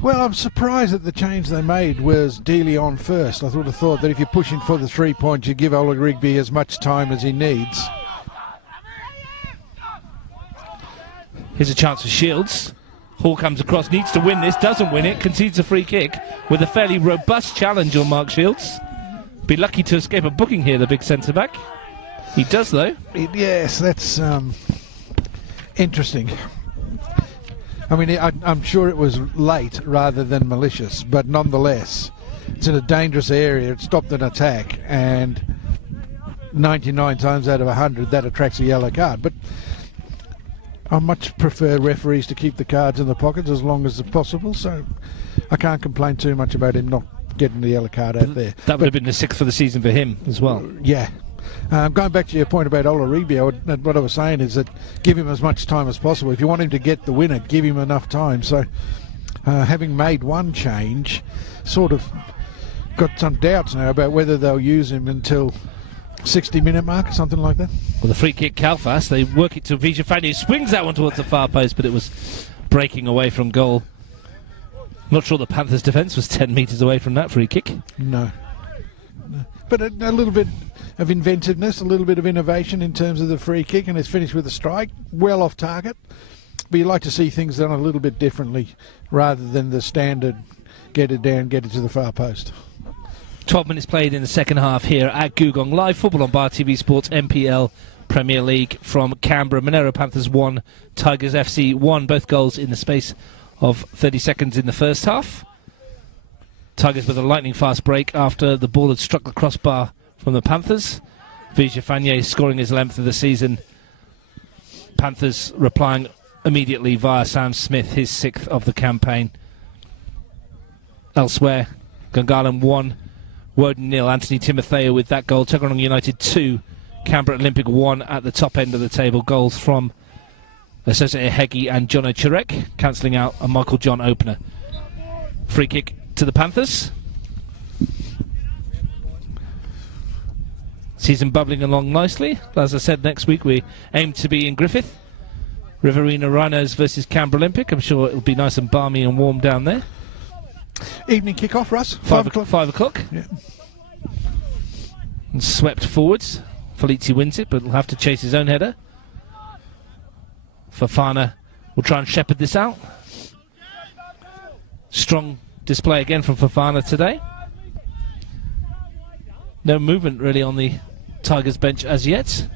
Well, I'm surprised that the change they made was Dealey on first. I would have thought that if you're pushing for the 3 points, you give Ollerigby as much time as he needs. Here's a chance for Shields. Hall comes across, needs to win this, doesn't win it, concedes a free kick with a fairly robust challenge on Mark Shields. Be lucky to escape a booking here, the big centre-back. He does, though. Yes, that's interesting. I mean, I'm sure it was late rather than malicious, but nonetheless, it's in a dangerous area. It stopped an attack, and 99 times out of 100, that attracts a yellow card. But I much prefer referees to keep the cards in the pockets as long as possible, so I can't complain too much about him not getting the yellow card out there. That would have been the 6th for the season for him as well. Yeah. Going back to your point about Ollerigby, what I was saying is that give him as much time as possible. If you want him to get the winner, give him enough time. So having made one change, sort of got some doubts now about whether they'll use him until 60-minute mark or something like that. Well, the free kick, Kalfas, they work it to Vijafani, swings that one towards the far post, but it was breaking away from goal. Not sure the Panthers' defence was 10 metres away from that free kick. No. But a little bit of inventiveness, a little bit of innovation in terms of the free kick, and it's finished with a strike, well off target. But you like to see things done a little bit differently rather than the standard get it down, get it to the far post. 12 minutes played in the second half here at Googong. Live football on Bar TV Sports, MPL Premier League from Canberra. Monaro Panthers 1, Tigers FC 1. Both goals in the space of 30 seconds in the first half. Tigers with a lightning fast break after the ball had struck the crossbar from the Panthers. Vijafani scoring his 11th of the season. Panthers replying immediately via Sam Smith, his 6th of the campaign. Elsewhere, Gungahlin 1, Woden 0. Anthony Timotheo with that goal. Tuggeranong United 2. Canberra Olympic 1 at the top end of the table. Goals from Associate Heggie and Jono Chirek, cancelling out a Michael John opener. Free kick to the Panthers. Season bubbling along nicely. As I said, next week we aim to be in Griffith. Riverina Rhinos versus Canberra Olympic. I'm sure it'll be nice and balmy and warm down there. Evening kick-off, Russ. 5 o'clock. 5 o'clock. Yeah. And swept forwards. Felici wins it, but will have to chase his own header. Fafana will try and shepherd this out. Strong display again from Fafana today. No movement really on the Tigers bench as yet.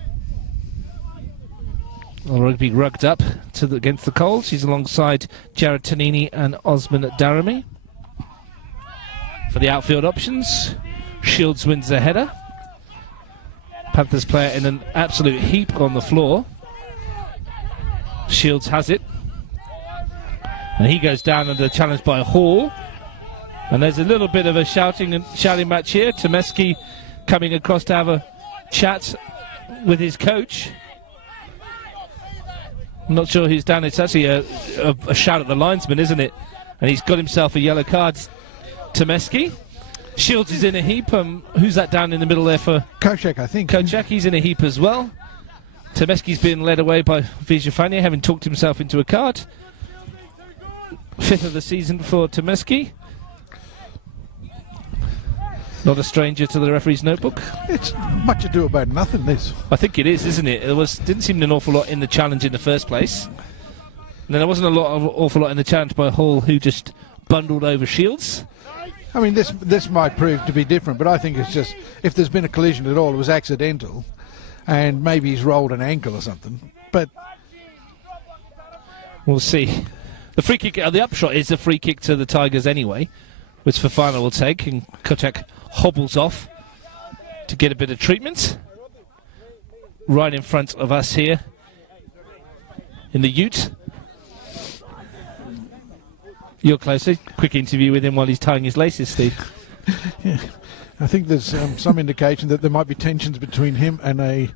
Rugby rugged up against the Coles. He's alongside Jared Tonini and Osman Daramy. For the outfield options, Shields wins the header. Panthers player in an absolute heap on the floor. Shields has it. And he goes down under the challenge by Hall. And there's a little bit of a shouting match here. Tomeski coming across to have a chat with his coach. I'm not sure who's down. It's actually a shout at the linesman, isn't it? And he's got himself a yellow card. Tomeski. Shields is in a heap. Who's that down in the middle there for? Kochak, I think. Kochak, he's in a heap as well. Tomeski's being led away by Vijafania, having talked himself into a card. 5th of the season for Tomeski. Not a stranger to the referee's notebook. It's much ado about nothing, this. I think it is, isn't it? Didn't seem an awful lot in the challenge in the first place. And then there wasn't awful lot in the challenge by Hall, who just bundled over Shields. I mean, this might prove to be different, but I think it's just, if there's been a collision at all, it was accidental, and maybe he's rolled an ankle or something. But we'll see. The free kick, the upshot is a free kick to the Tigers anyway, which Fafana will take, and Kochak hobbles off to get a bit of treatment. Right in front of us here in the Ute. You're closer. Quick interview with him while he's tying his laces, Steve. Yeah. I think there's some indication that there might be tensions between him and a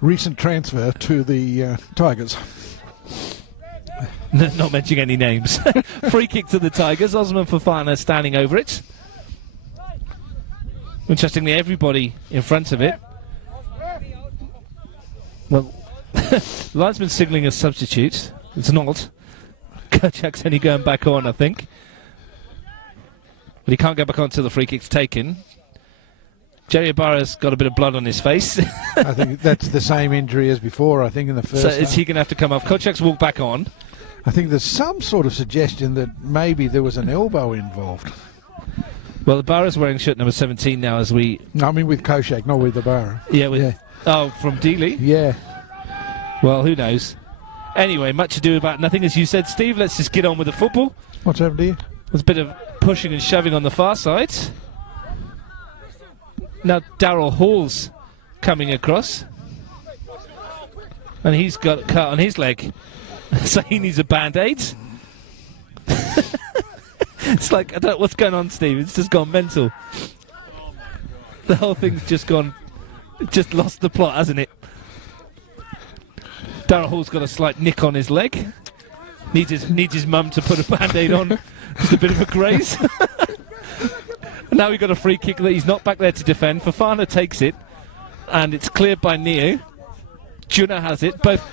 recent transfer to the Tigers. Not mentioning any names. Free kick to the Tigers. Osman Fafana standing over it. Interestingly, everybody in front of it. Well, linesman signalling a substitute. It's not. Kochak's only going back on, I think. But he can't go back on until the free kick's taken. Jerry Ibarra's got a bit of blood on his face. I think that's the same injury as before, I think, in the first So is he going to have to come off? Kochak's walked back on. I think there's some sort of suggestion that maybe there was an elbow involved. Well, Ibarra's wearing shirt number 17 now as we... No, I mean with Kochak, not with Ibarra. Yeah, with... Oh, from Dealey? Yeah. Well, who knows? Anyway, much ado about nothing, as you said, Steve. Let's just get on with the football. What's happened here? There's a bit of pushing and shoving on the far side. Now Darryl Hall's coming across. And he's got a cut on his leg. So he needs a band-aid. It's like, I don't know what's going on, Steve. It's just gone mental. The whole thing's just gone... Just lost the plot, hasn't it? Darryl Hall's got a slight nick on his leg. Needs his mum to put a band-aid on. Just a bit of a graze. Now we've got a free kick that he's not back there to defend. Fafana takes it, and it's cleared by Neo. Juno has it. Both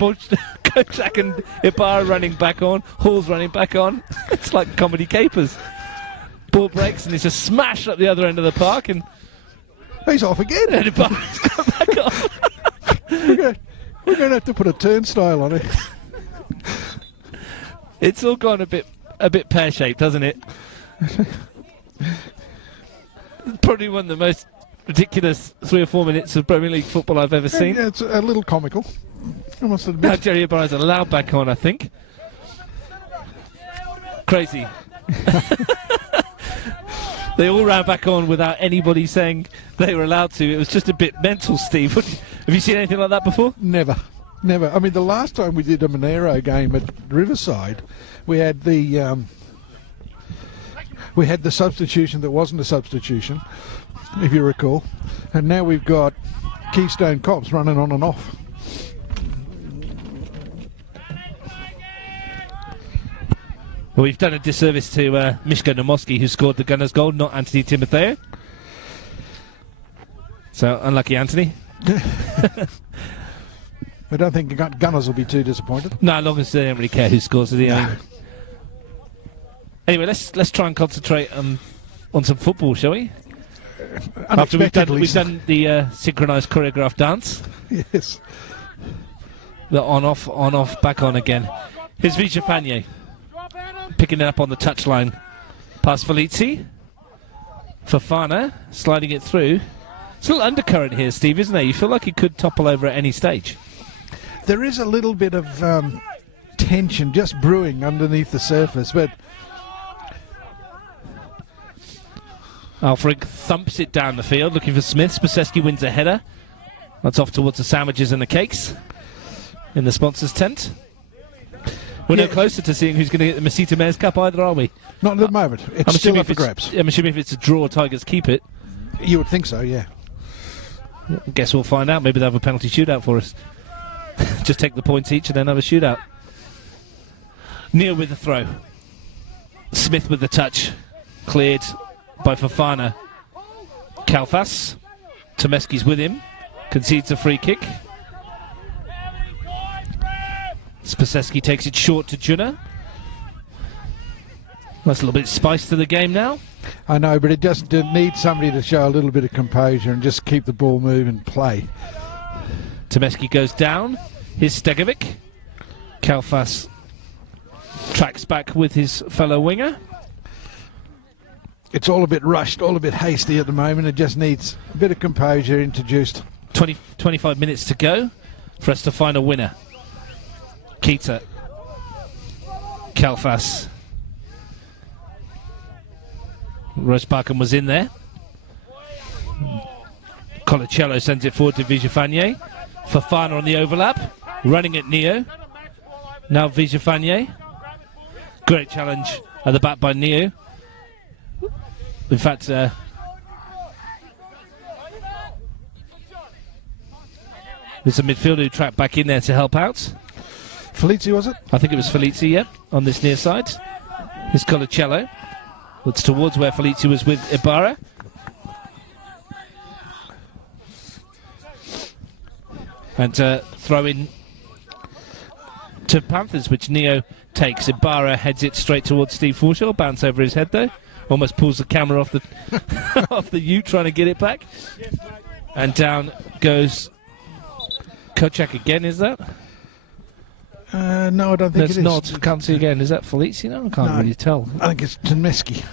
Kochak and Ibarra running back on. Hall's running back on. It's like comedy capers. Ball breaks, and it's a smash up the other end of the park, and he's off again. And Ibarra's got back on. We're going to have to put a turnstile on it. It's all gone a bit pear-shaped, hasn't it? Probably one of the most ridiculous 3 or 4 minutes of Premier League football I've ever seen. Yeah, it's a little comical, I must admit. Now Jerry Ibarra's allowed back on, I think. Crazy. They all ran back on without anybody saying they were allowed to. It was just a bit mental, Steve. Have you seen anything like that before? Never. I mean, the last time we did a Monaro game at Riverside, we had the substitution that wasn't a substitution. if you recall. And now we've got Keystone Cops running on and off. Well, we've done a disservice to Mishko Nomoski, who scored the Gunners' goal, not Anthony Timotheo. So, unlucky Anthony. I don't think Gunners will be too disappointed. No, as long as they don't really care who scores. No. Anyway, let's try and concentrate on some football, shall we? After we've done the synchronised choreographed dance. Yes. The on-off, back on again. Here's Vijay Fanier picking it up on the touchline. Past Felici. Fofana sliding it through. It's a little undercurrent here, Steve, isn't there? You feel like he could topple over at any stage. There is a little bit of tension just brewing underneath the surface, but Alfred thumps it down the field, looking for Smith. Spaseski wins a header. That's off towards the sandwiches and the cakes in the sponsors' tent. We're no closer to seeing who's going to get the Mesita Mares Cup either, are we? Not at the moment. It's still up for grabs. I'm assuming if it's a draw, Tigers keep it. You would think so, yeah. I guess we'll find out. Maybe they'll have a penalty shootout for us. Just take the points each and then have a shootout. Neil with the throw. Smith with the touch. Cleared by Fofana. Kalfas. Tomeski's with him. Concedes a free kick. Spaseski takes it short to Juna. That's a little bit of spice to the game now. I know, but it just needs somebody to show a little bit of composure and just keep the ball moving, play. Tomeski goes down. Here's Stegovic. Kalfas tracks back with his fellow winger. It's all a bit rushed, all a bit hasty at the moment. It just needs a bit of composure introduced. 25 minutes to go for us to find a winner. Keita. Kalfas. Roseparkham was in there. Colacello sends it forward to Vijafanye. Fofana on the overlap. Running at Neo. Now Vijafanye. Great challenge at the back by Neo. In fact, there's a midfielder who tracked back in there to help out. Felici, was it? I think it was Felici, yeah, on this near side. Here's Colacello. It's towards where Felici was with Ibarra. And throw in to Panthers, which Neo takes. Ibarra heads it straight towards Steve Forshaw. Bounce over his head, though. Almost pulls the camera off the off the U, trying to get it back. And down goes Kocak again, is that? No, I don't think it is. It's not. Can't see again. Is that Felici? No, I can't really tell. I think it's Tomeski.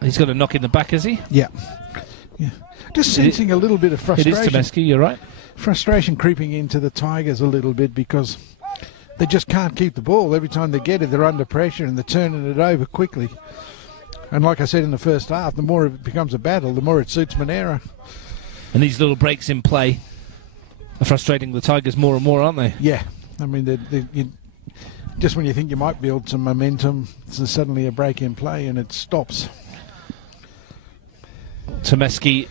He's got a knock in the back, has he? Yeah. Just sensing a little bit of frustration. It is Tomeski, you're right. Frustration creeping into the Tigers a little bit because they just can't keep the ball. Every time they get it, they're under pressure and they're turning it over quickly. And like I said in the first half, the more it becomes a battle, the more it suits Monaro. And these little breaks in play are frustrating the Tigers more and more, aren't they? Yeah. I mean, just when you think you might build some momentum, there's suddenly a break in play and it stops. Tomeski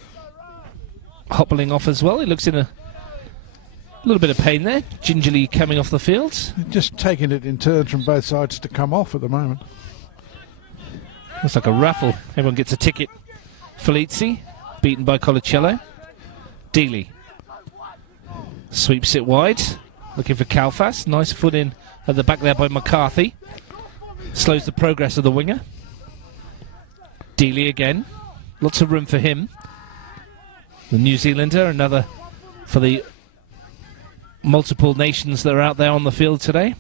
hobbling off as well. He looks in a little bit of pain there. Gingerly coming off the field. Just taking it in turns from both sides to come off at the moment. Looks like a raffle. Everyone gets a ticket. Felici, beaten by Colacello. Dealey sweeps it wide. Looking for Kalfas. Nice foot in at the back there by McCarthy. Slows the progress of the winger. Dealey again. Lots of room for him. The New Zealander, another for the multiple nations that are out there on the field today.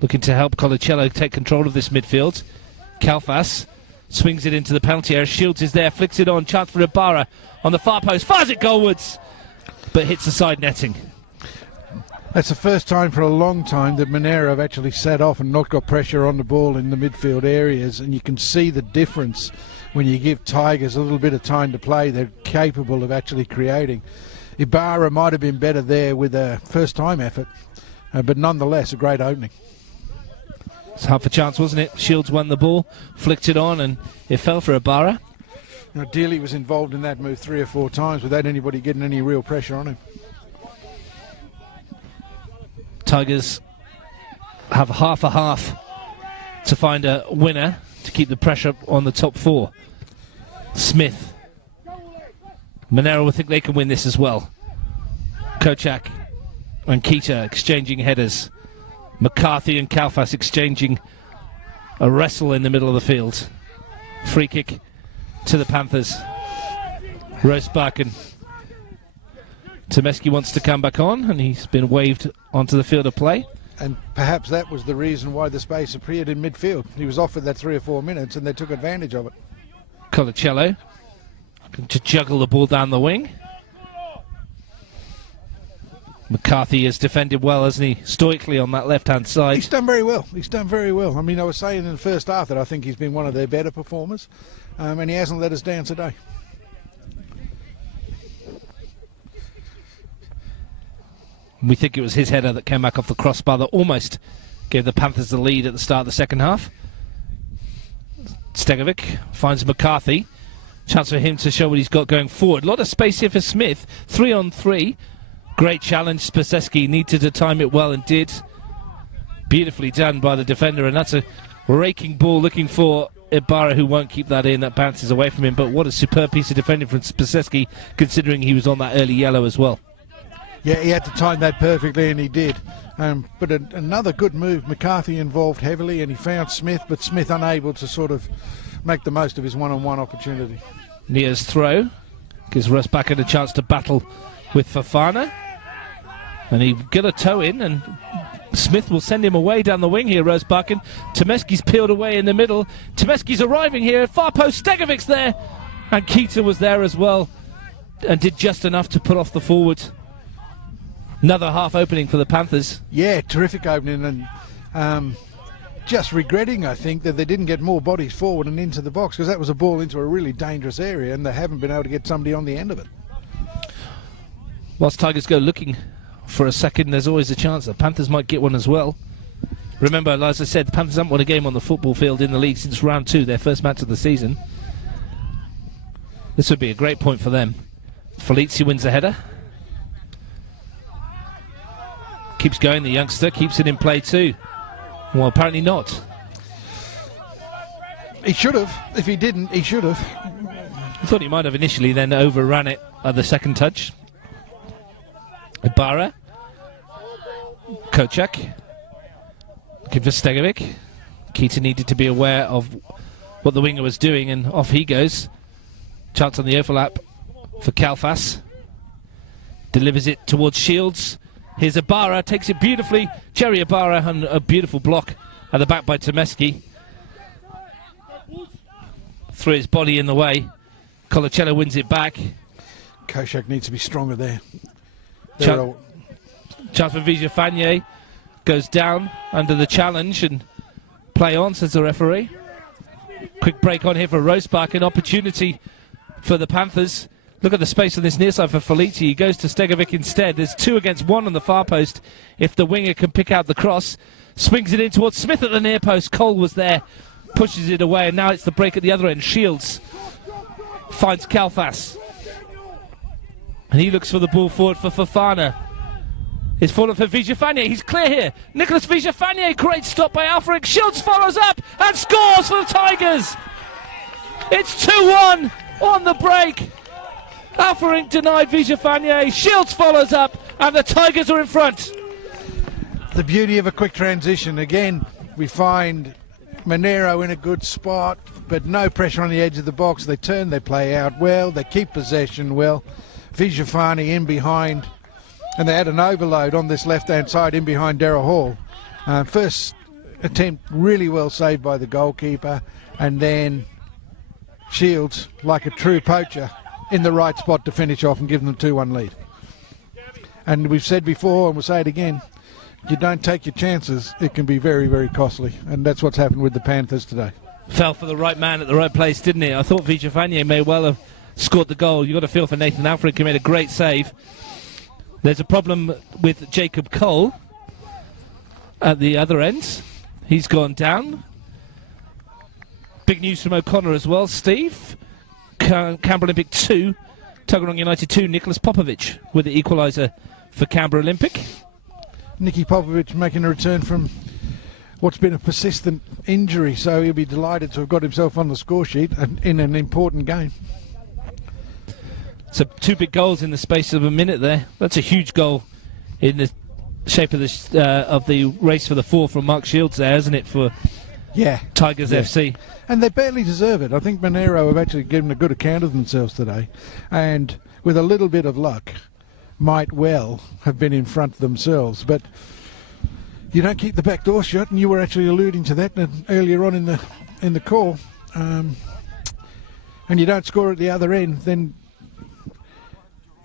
Looking to help Colacello take control of this midfield. Kalfas swings it into the penalty area. Shields is there, flicks it on. Chance for Ibarra on the far post. Fires it goalwards, but hits the side netting. That's the first time for a long time that Monaro have actually sat off and not got pressure on the ball in the midfield areas, and you can see the difference when you give Tigers a little bit of time to play. They're capable of actually creating. Ibarra might have been better there with a first-time effort, but nonetheless a great opening. It's half a chance, wasn't it? Shields won the ball, flicked it on, and it fell for Ibarra. Now, Dealey was involved in that move 3 or 4 times without anybody getting any real pressure on him. Tigers have half a half to find a winner to keep the pressure on the top 4. Smith. Monaro will think they can win this as well. Kochak and Keita exchanging headers. McCarthy and Kalfas exchanging a wrestle in the middle of the field. Free kick to the Panthers. Rosebuck and Tomeski wants to come back on, and he's been waved onto the field of play. And perhaps that was the reason why the space appeared in midfield. He was offered that 3 or 4 minutes, and they took advantage of it. Colacello to juggle the ball down the wing. McCarthy has defended well, hasn't he? Stoically on that left-hand side. He's done very well. He's done very well. I mean, I was saying in the first half that I think he's been one of their better performers, and he hasn't let us down today. We think it was his header that came back off the crossbar that almost gave the Panthers the lead at the start of the second half. Stegovic finds McCarthy. Chance for him to show what he's got going forward. A lot of space here for Smith. 3-on-3. Great challenge. Spaseski needed to time it well and did. Beautifully done by the defender, and that's a raking ball looking for Ibarra, who won't keep that in. That bounces away from him, but what a superb piece of defending from Spaseski, considering he was on that early yellow as well. Yeah, he had to time that perfectly, and he did. But another good move. McCarthy involved heavily, and he found Smith, but Smith unable to sort of make the most of his one-on-one opportunity. Nia's throw gives Rusbakken a chance to battle with Fofana, and he got a toe in, and Smith will send him away down the wing here. Rusbakken. Tomeski's peeled away in the middle. Tomeski's arriving here. Far post. Stegovic's there, and Keita was there as well, and did just enough to put off the forward. Another half opening for the Panthers. Yeah, terrific opening, and just regretting, I think, that they didn't get more bodies forward and into the box, because that was a ball into a really dangerous area, and they haven't been able to get somebody on the end of it. Whilst Tigers go looking for a second, there's always a chance that Panthers might get one as well. Remember, as I said, the Panthers haven't won a game on the football field in the league since round 2, their first match of the season. This would be a great point for them. Felici wins the header. Keeps going, the youngster, keeps it in play too. Well, apparently not. He should have. If he didn't, he should have. I thought he might have initially, then overran it at the second touch. Ibarra. Kochak. Give to Stegovic. Keita needed to be aware of what the winger was doing, and off he goes. Chance on the overlap for Kalfas. Delivers it towards Shields. Here's Ibarra, takes it beautifully. Jerry Ibarra, and a beautiful block at the back by Tomeski. Threw his body in the way. Colacello wins it back. Kochak needs to be stronger there. Chance for Vijafanye. Goes down under the challenge, and play on, says the referee. Quick break on here for Rosebuck. An opportunity for the Panthers. Look at the space on this near side for Felici. He goes to Stegovic instead. There's 2 against 1 on the far post. If the winger can pick out the cross, swings it in towards Smith at the near post. Cole was there, pushes it away, and now it's the break at the other end. Shields finds Kalfas, and he looks for the ball forward for Fofana. It's fallen for Vijafanye. He's clear here. Nicholas Vijafanye, great stop by Alfred. Shields follows up and scores for the Tigers. It's 2-1 on the break. Alfred denied Vijafanye. Shields follows up, and the Tigers are in front. The beauty of a quick transition. Again, we find Monaro in a good spot, but no pressure on the edge of the box. They turn their play out well. They keep possession well. Vijafanye in behind, and they had an overload on this left-hand side in behind Darrell Hall. First attempt really well saved by the goalkeeper, and then Shields, like a true poacher, in the right spot to finish off and give them a 2-1 lead. And we've said before, and we'll say it again, you don't take your chances, it can be very, very costly. And that's what's happened with the Panthers today. Fell for the right man at the right place, didn't he? I thought Vijafanye may well have scored the goal. You've got to feel for Nathan Alfred, who made a great save. There's a problem with Jacob Cole at the other end. He's gone down. Big news from O'Connor as well, Steve. Canberra Olympic 2, Tuggeranong United 2, Nicholas Popovich with the equaliser for Canberra Olympic. Nicky Popovich making a return from what's been a persistent injury, so he'll be delighted to have got himself on the score sheet in an important game. So 2 big goals in the space of a minute there. That's a huge goal in the shape of the race for the 4 from Mark Shields there, isn't it, for Tigers FC? And they barely deserve it. I think Monaro have actually given a good account of themselves today, and with a little bit of luck might well have been in front themselves, but you don't keep the back door shut, and you were actually alluding to that earlier on in the call, and you don't score at the other end, then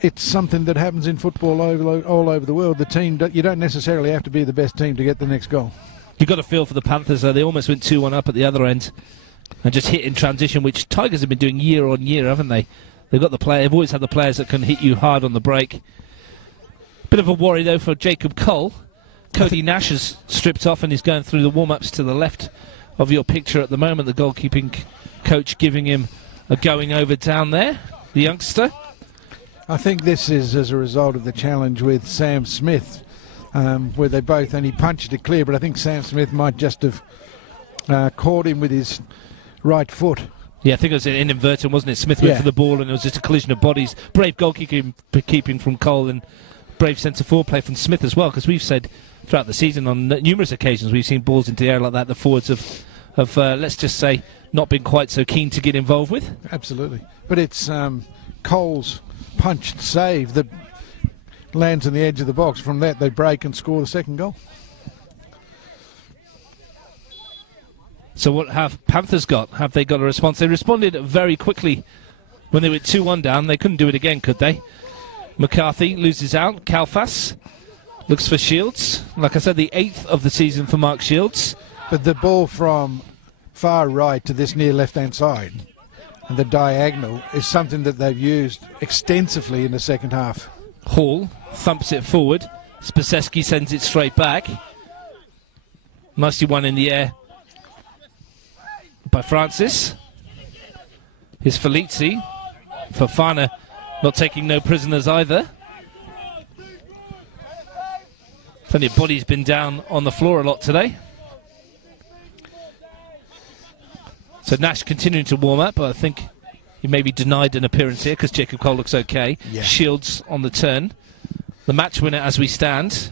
it's something that happens in football all over the world. The team, you don't necessarily have to be the best team to get the next goal. You've got a feel for the Panthers, though. They almost went 2-1 up at the other end and just hit in transition, which Tigers have been doing year on year, haven't they? They've always had the players that can hit you hard on the break. Bit of a worry, though, for Jacob Cole. Cody Nash has stripped off and is going through the warm-ups to the left of your picture at the moment. The goalkeeping coach giving him a going over down there, the youngster. I think this is as a result of the challenge with Sam Smith, where they both, and he punched it clear, but I think Sam Smith might just have caught him with his right foot. Yeah, I think it was inadvertent, wasn't it? Smith went for the ball and it was just a collision of bodies. Brave goalkeeping from Cole and brave centre-forward play from Smith as well, because we've said throughout the season on numerous occasions we've seen balls into the air like that, the forwards have let's just say, not been quite so keen to get involved with. Absolutely. But it's Cole's punched save that lands on the edge of the box. From that, they break and score the second goal. So what have Panthers got? Have they got a response? They responded very quickly when they were 2-1 down. They couldn't do it again, could they? McCarthy loses out. Kalfas looks for Shields. Like I said, the 8th of the season for Mark Shields. But the ball from far right to this near left-hand side, and the diagonal, is something that they've used extensively in the second half. Hall thumps it forward. Spaseski sends it straight back. Nicely one in the air by Francis. Here's Felici. Fofana not taking no prisoners either. Plenty of bodies been down on the floor a lot today. So Nash continuing to warm up, but I think he may be denied an appearance here because Jacob Cole looks okay. Yeah. Shields on the turn. The match winner as we stand.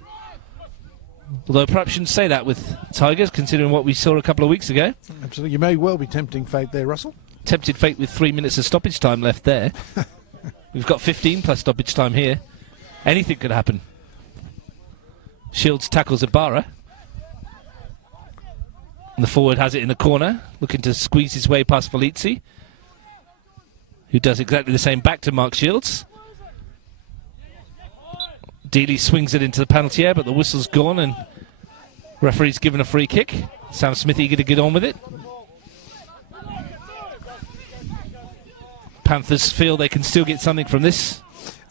Although perhaps shouldn't say that with Tigers, considering what we saw a couple of weeks ago. Absolutely. You may well be tempting fate there, Russell. Tempted fate with 3 minutes of stoppage time left there. We've got 15 plus stoppage time here. Anything could happen. Shields tackles Ibarra. And the forward has it in the corner, looking to squeeze his way past Felici, who does exactly the same back to Mark Shields. Dealey swings it into the penalty area, but the whistle's gone and referee's given a free kick. Sam Smith eager to get on with it. Panthers feel they can still get something from this,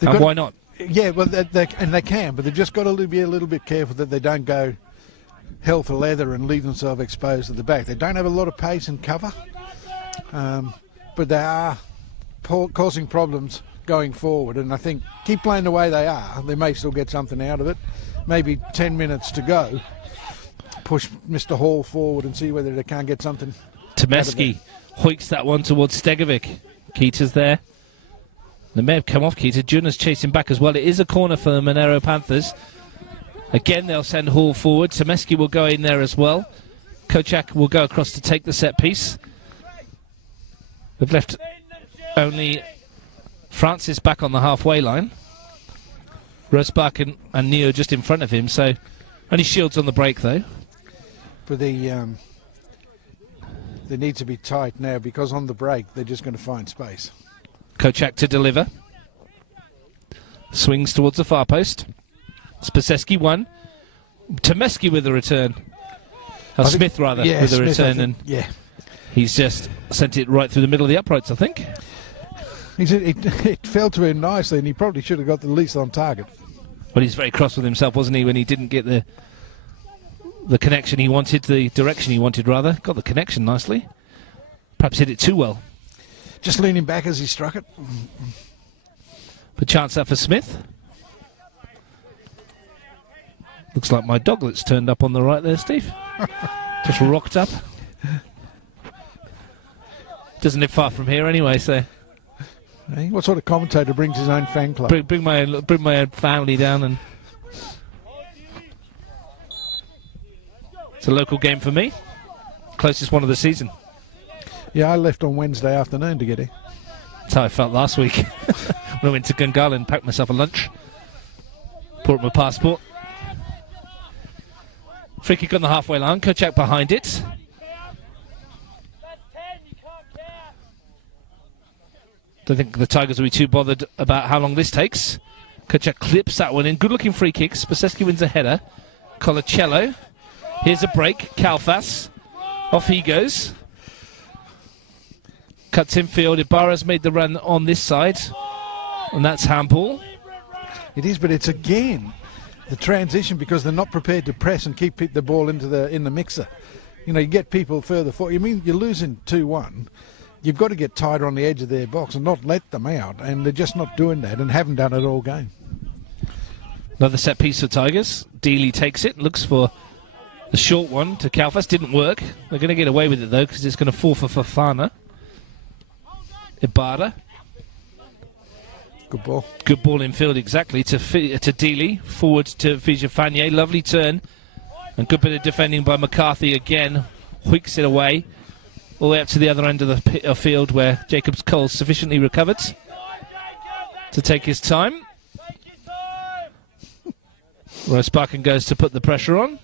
and why not? Yeah, well, they can, but they've just got to be a little bit careful that they don't go hell for leather and leave themselves exposed at the back. They don't have a lot of pace and cover, but they are causing problems going forward, and I think keep playing the way they are, they may still get something out of it. Maybe 10 minutes to go, push Mr. Hall forward and see whether they can't get something. Tomeski hoiks that one towards Stegovic. Keita's there. They may have come off Keita. Juna's chasing back as well. It is a corner for the Monaro Panthers. Again, they'll send Hall forward. Tomeski will go in there as well. Kochak will go across to take the set piece. They've left only Francis back on the halfway line. Rosbach and Neo just in front of him, so only Shields on the break though. But they need to be tight now, because on the break they're just going to find space. Kochak to deliver. Swings towards the far post. Spaseski one. Tomeski with the return. Smith rather with the return, and he's just sent it right through the middle of the uprights, I think. It fell to him nicely, and he probably should have got the least on target. Well, he's very cross with himself, wasn't he, when he didn't get the connection he wanted, the direction he wanted, rather. Got the connection nicely. Perhaps hit it too well. Just leaning back as he struck it. But chance that for Smith. Looks like my doglet's turned up on the right there, Steve. Just rocked up. Doesn't live far from here anyway, so... Hey, what sort of commentator brings his own fan club? Bring my own family down, and... It's a local game for me. Closest one of the season. Yeah, I left on Wednesday afternoon to get here. That's how I felt last week. When I went to Gungahlin and packed myself a lunch. Brought my passport. Free kick on the halfway line. Kocak behind it. Don't think the Tigers will be too bothered about how long this takes. Kocak clips that one in. Good looking free kicks. Spaseski wins a header. Colacello. Here's a break. Kalfas. Off he goes. Cuts infield. Ibarra's made the run on this side. And that's handball. It is, but it's again the transition, because they're not prepared to press and keep the ball in the mixer. You know, you get people further forward. I mean, you're losing 2-1. You've got to get tighter on the edge of their box and not let them out. And they're just not doing that and haven't done it all game. Another set piece for Tigers. Dealey takes it. Looks for the short one to Kalfas. Didn't work. They're going to get away with it, though, because it's going to fall for Fafana. Ibarra. Good ball. Good ball in field, exactly, to Dealey. Forward to Vijafanye. Lovely turn. And good bit of defending by McCarthy again. Wheeks it away. All the way up to the other end of the field, where Jacobs Cole's sufficiently recovered to take his time. Royce Barkin goes to put the pressure on.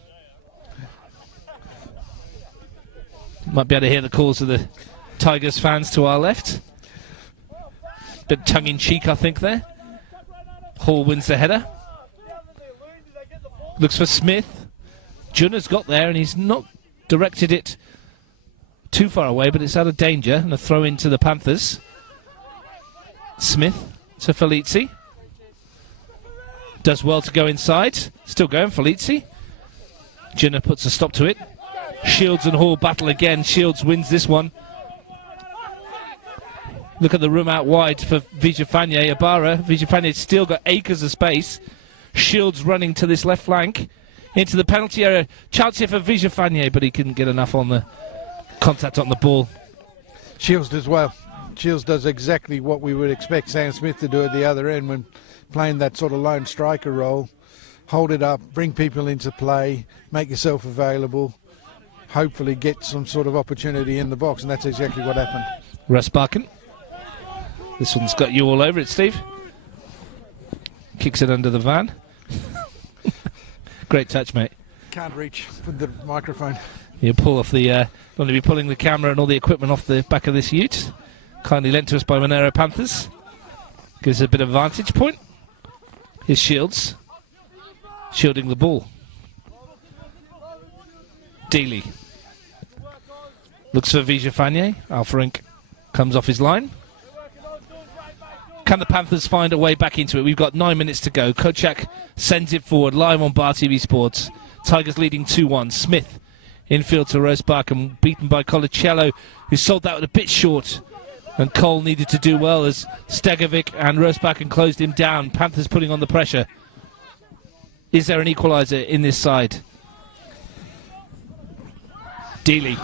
Might be able to hear the calls of the Tigers fans to our left. Bit tongue-in-cheek, I think, there. Hall wins the header. Looks for Smith. Junna's got there, and he's not directed it too far away, but it's out of danger. And a throw into the Panthers. Smith to Felici. Does well to go inside. Still going, Felici. Junna puts a stop to it. Shields and Hall battle again. Shields wins this one. Look at the room out wide for Vijafanye. Ibarra. Vijafanye's still got acres of space. Shields running to this left flank. Into the penalty area. Chance here for Vijafanye, but he couldn't get enough on the contact on the ball. Shields does well. Shields does exactly what we would expect Sam Smith to do at the other end when playing that sort of lone striker role. Hold it up, bring people into play, make yourself available, hopefully get some sort of opportunity in the box, and that's exactly what happened. Russ Barkin. This one's got you all over it, Steve. Kicks it under the van. Great touch, mate. Can't reach with the microphone. You pull off the... going to be pulling the camera and all the equipment off the back of this ute. Kindly lent to us by Monaro Panthers. Gives us a bit of vantage point. Here's Shields. Shielding the ball. Dealey. Looks for Vijafanye. Alfarink comes off his line. Can the Panthers find a way back into it? We've got 9 minutes to go. Kocak sends it forward live on Bar TV Sports. Tigers leading 2-1. Smith infield to Rose Barkham, beaten by Colacello, who sold that a bit short. And Cole needed to do well as Stegovic and Rose Barkham closed him down. Panthers putting on the pressure. Is there an equaliser in this side? Dealey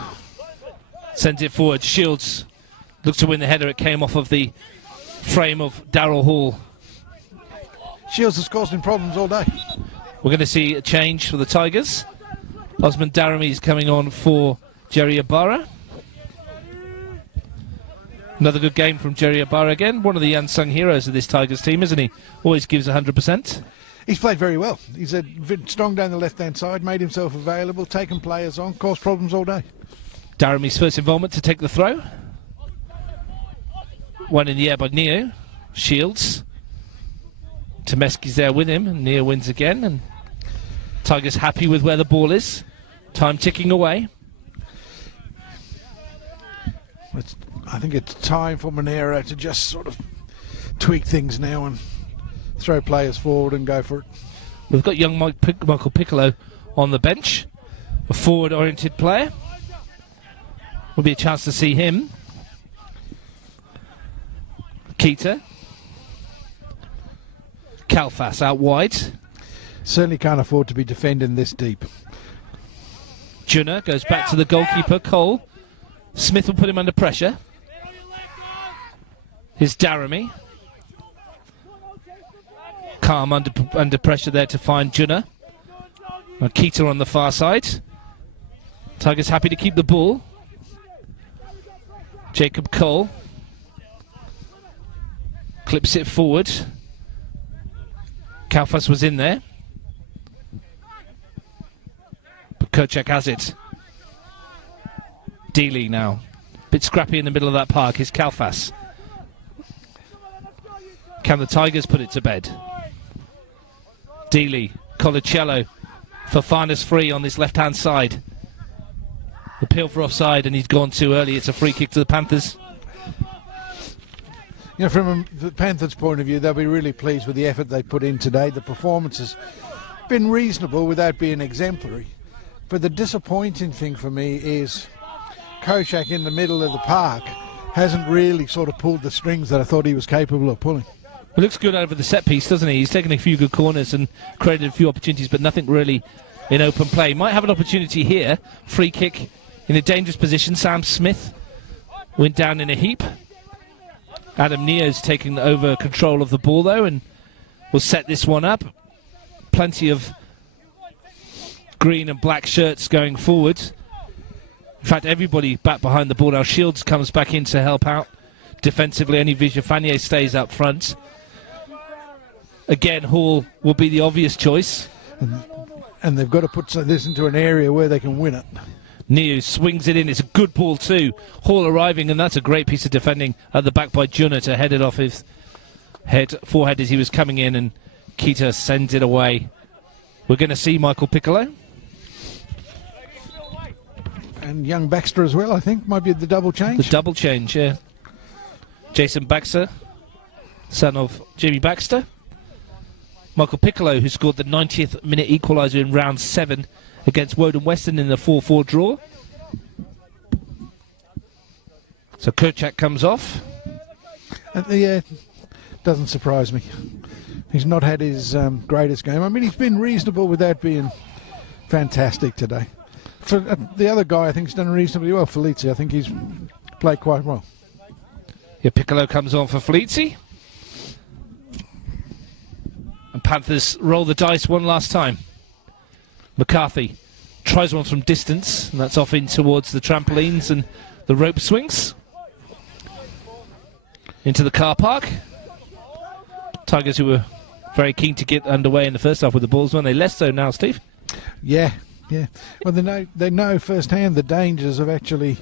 sends it forward. Shields looks to win the header. It came off of the frame of Darryl Hall. Shields has caused him problems all day. We're going to see a change for the Tigers. Osman Daramy is coming on for Jerry Ibarra. Another good game from Jerry Ibarra again. One of the unsung heroes of this Tigers team, isn't he? Always gives 100%. He's played very well. He's strong down the left-hand side, made himself available, taken players on, caused problems all day. Daramy's first involvement to take the throw. One in the air by Neo. Shields. Tomeski's there with him, and Neo wins again. And Tigers happy with where the ball is. Time ticking away. I think it's time for Monaro to just sort of tweak things now and throw players forward and go for it. We've got young Michael Piccolo on the bench. a forward-oriented player. Will be a chance to see him. Keita. Kalfas out wide. Certainly can't afford to be defending this deep. Junna goes back to the goalkeeper, Cole. Smith will put him under pressure. Here's Daramy. Calm under pressure there to find Junna. Keita on the far side. Tigers happy to keep the ball. Jacob Cole clips it forward. Kalfas was in there, but Kochak has it. Dealey now, bit scrappy in the middle of that park is Kalfas. Can the Tigers put it to bed? Dealey, Colacello, Fofana's free on this left-hand side. Appeal for offside, and he's gone too early. It's a free kick to the Panthers. You know, from the Panthers' point of view, they'll be really pleased with the effort they put in today. The performance has been reasonable without being exemplary. But the disappointing thing for me is Kochak in the middle of the park hasn't really sort of pulled the strings that I thought he was capable of pulling. It looks good over the set piece, doesn't he? He's taken a few good corners and created a few opportunities, but nothing really in open play. Might have an opportunity here. Free kick in a dangerous position. Sam Smith went down in a heap. Adam Neo's taking over control of the ball, though, and will set this one up. Plenty of green and black shirts going forward. In fact, everybody back behind the ball now. Shields comes back in to help out defensively. Only Vijafanye stays up front. Again, Hall will be the obvious choice. And they've got to put this into an area where they can win it. Neu swings it in. It's a good ball too. Hall arriving, and that's a great piece of defending at the back by Junna to head it off his forehead as he was coming in, and Keita sends it away. We're going to see Michael Piccolo. And young Baxter as well, I think, might be the double change. The double change, yeah. Jason Baxter, son of Jimmy Baxter. Michael Piccolo, who scored the 90th minute equaliser in round 7 against Woden Western in the 4-4 draw. So Kochak comes off. Yeah, doesn't surprise me. He's not had his greatest game. I mean, he's been reasonable without being fantastic today. For the other guy, I think he's done reasonably well. Felici, I think he's played quite well. Yeah, Piccolo comes on for Felici. And Panthers roll the dice one last time. McCarthy tries one from distance, and that's off in towards the trampolines and the rope swings. Into the car park. Tigers, who were very keen to get underway in the first half with the balls, weren't they? Less so now, Steve. Yeah. Well, they know firsthand the dangers of actually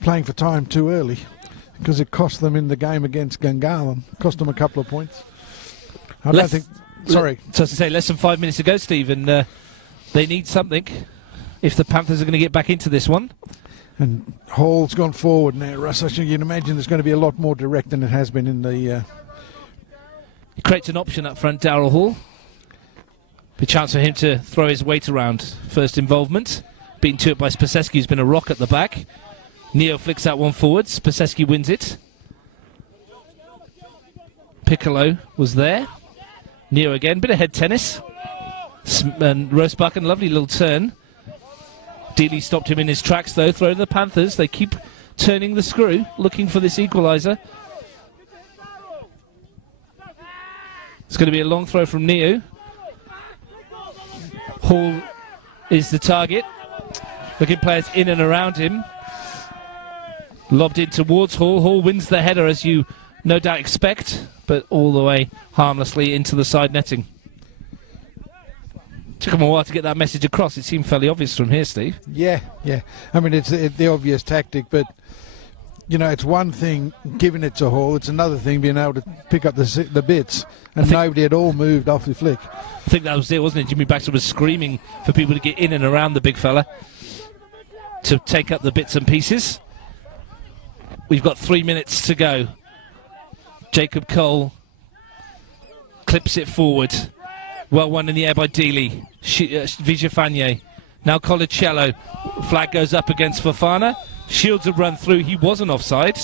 playing for time too early, because it cost them in the game against Gungahlin. Cost them a couple of points. Sorry. So to say, less than 5 minutes to go, Steve, and they need something if the Panthers are going to get back into this one. And Hall's gone forward now, Russ. You can imagine there's going to be a lot more direct than it has been in the... He creates an option up front, Darryl Hall. A chance for him to throw his weight around. First involvement. Beaten to it by Spaseski, who's been a rock at the back. Neo flicks that one forward. Spaseski wins it. Piccolo was there. Neo again. Bit of head tennis. And Rosebucken, lovely little turn. Dealey stopped him in his tracks, though. Throw to the Panthers. They keep turning the screw, looking for this equaliser. It's going to be a long throw from Neo. Hall is the target. Looking players in and around him. Lobbed in towards Hall. Hall wins the header, as you no doubt expect, but all the way harmlessly into the side netting. Took him a while to get that message across. It seemed fairly obvious from here, Steve. Yeah. I mean, it's the obvious tactic, but, you know, it's one thing giving it to Hall. It's another thing being able to pick up the bits, and nobody had all moved off the flick. I think that was it, wasn't it? Jimmy Baxter was screaming for people to get in and around the big fella to take up the bits and pieces. We've got 3 minutes to go. Jacob Cole clips it forward. Well won in the air by Dealey. Vijafanye Now Colicello. Flag goes up against Fofana. Shields have run through. He wasn't offside,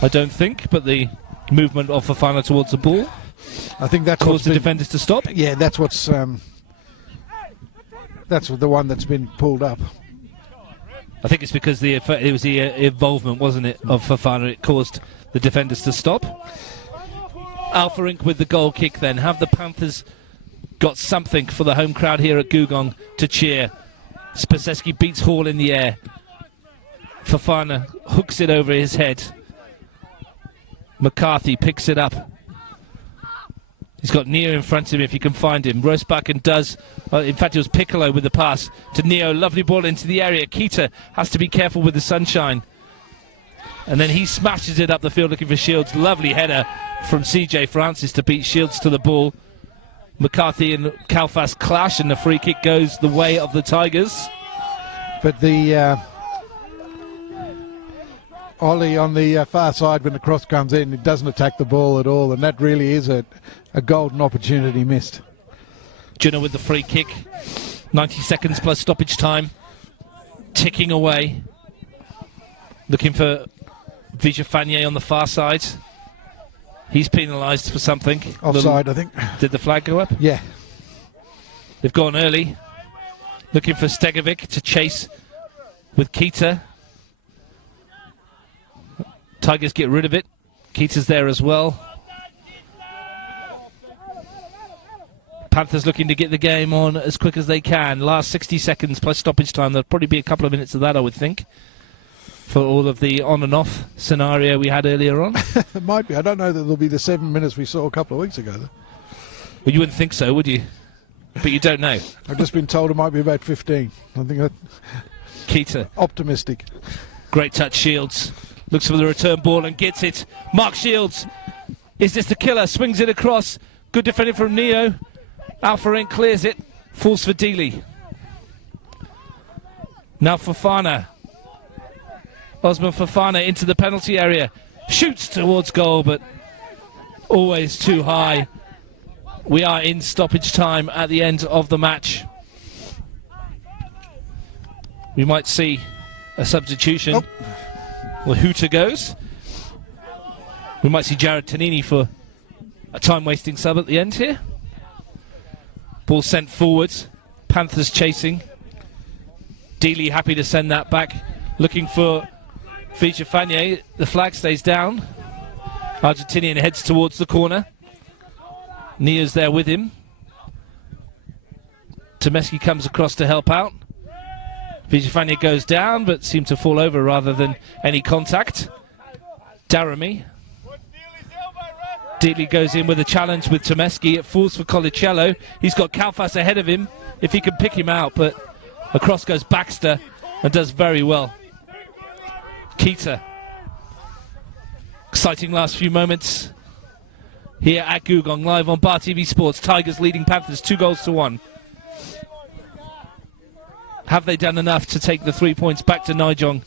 I don't think, but the movement of Fofana towards the ball, I think that's caused the defenders to stop. Yeah, that's the one that's been pulled up. I think it's because it was the involvement, wasn't it, of Fofana? It caused the defenders to stop. Alpha Inc. with the goal kick then. Have the Panthers got something for the home crowd here at Gugong to cheer? Spaseski beats Hall in the air. Fofana hooks it over his head. McCarthy picks it up. He's got Neo in front of him if he can find him. Rosebakken does. In fact, it was Piccolo with the pass to Neo. Lovely ball into the area. Keita has to be careful with the sunshine. And then he smashes it up the field looking for Shields. Lovely header from CJ Francis to beat Shields to the ball. McCarthy and Kalfas clash and the free kick goes the way of the Tigers. But the Ollie on the far side, when the cross comes in, it doesn't attack the ball at all, and that really is a golden opportunity missed. Junna with the free kick. 90 seconds plus stoppage time. Ticking away. Looking for Vijafanye on the far side. He's penalised for something. Offside, I think. Did the flag go up? Yeah. They've gone early. Looking for Stegovic to chase with Keita. Tigers get rid of it. Keita's there as well. Panthers looking to get the game on as quick as they can. Last 60 seconds plus stoppage time. There'll probably be a couple of minutes of that, I would think, for all of the on and off scenario we had earlier on. It might be. I don't know that there'll be the 7 minutes we saw a couple of weeks ago, though. Well, you wouldn't think so, would you? But you don't know. I've just been told it might be about 15. I think that... Keita. Optimistic. Great touch, Shields. Looks for the return ball and gets it. Mark Shields. Is this the killer? Swings it across. Good defending from Neo. Alpha Inc. clears it. Falls for Dealey. Now Fofana. Osman Fofana into the penalty area. Shoots towards goal, but always too high. We are in stoppage time at the end of the match. We might see a substitution. Oh. Well, Hooter goes. We might see Jared Tanini for a time-wasting sub at the end here. Ball sent forwards. Panthers chasing. Dealey happy to send that back. Looking for Vijafanye. The flag stays down. Argentinian heads towards the corner. Nia's there with him. Tomeski comes across to help out. Vijafanye goes down, but seemed to fall over rather than any contact. Daramy. Dealey goes in with a challenge with Tomeski. It falls for Colicello. He's got Kalfas ahead of him if he can pick him out, but across goes Baxter and does very well. Keita. Exciting last few moments here at Gugong, live on Bar TV Sports. Tigers leading Panthers 2-1. Have they done enough to take the 3 points back to Nijong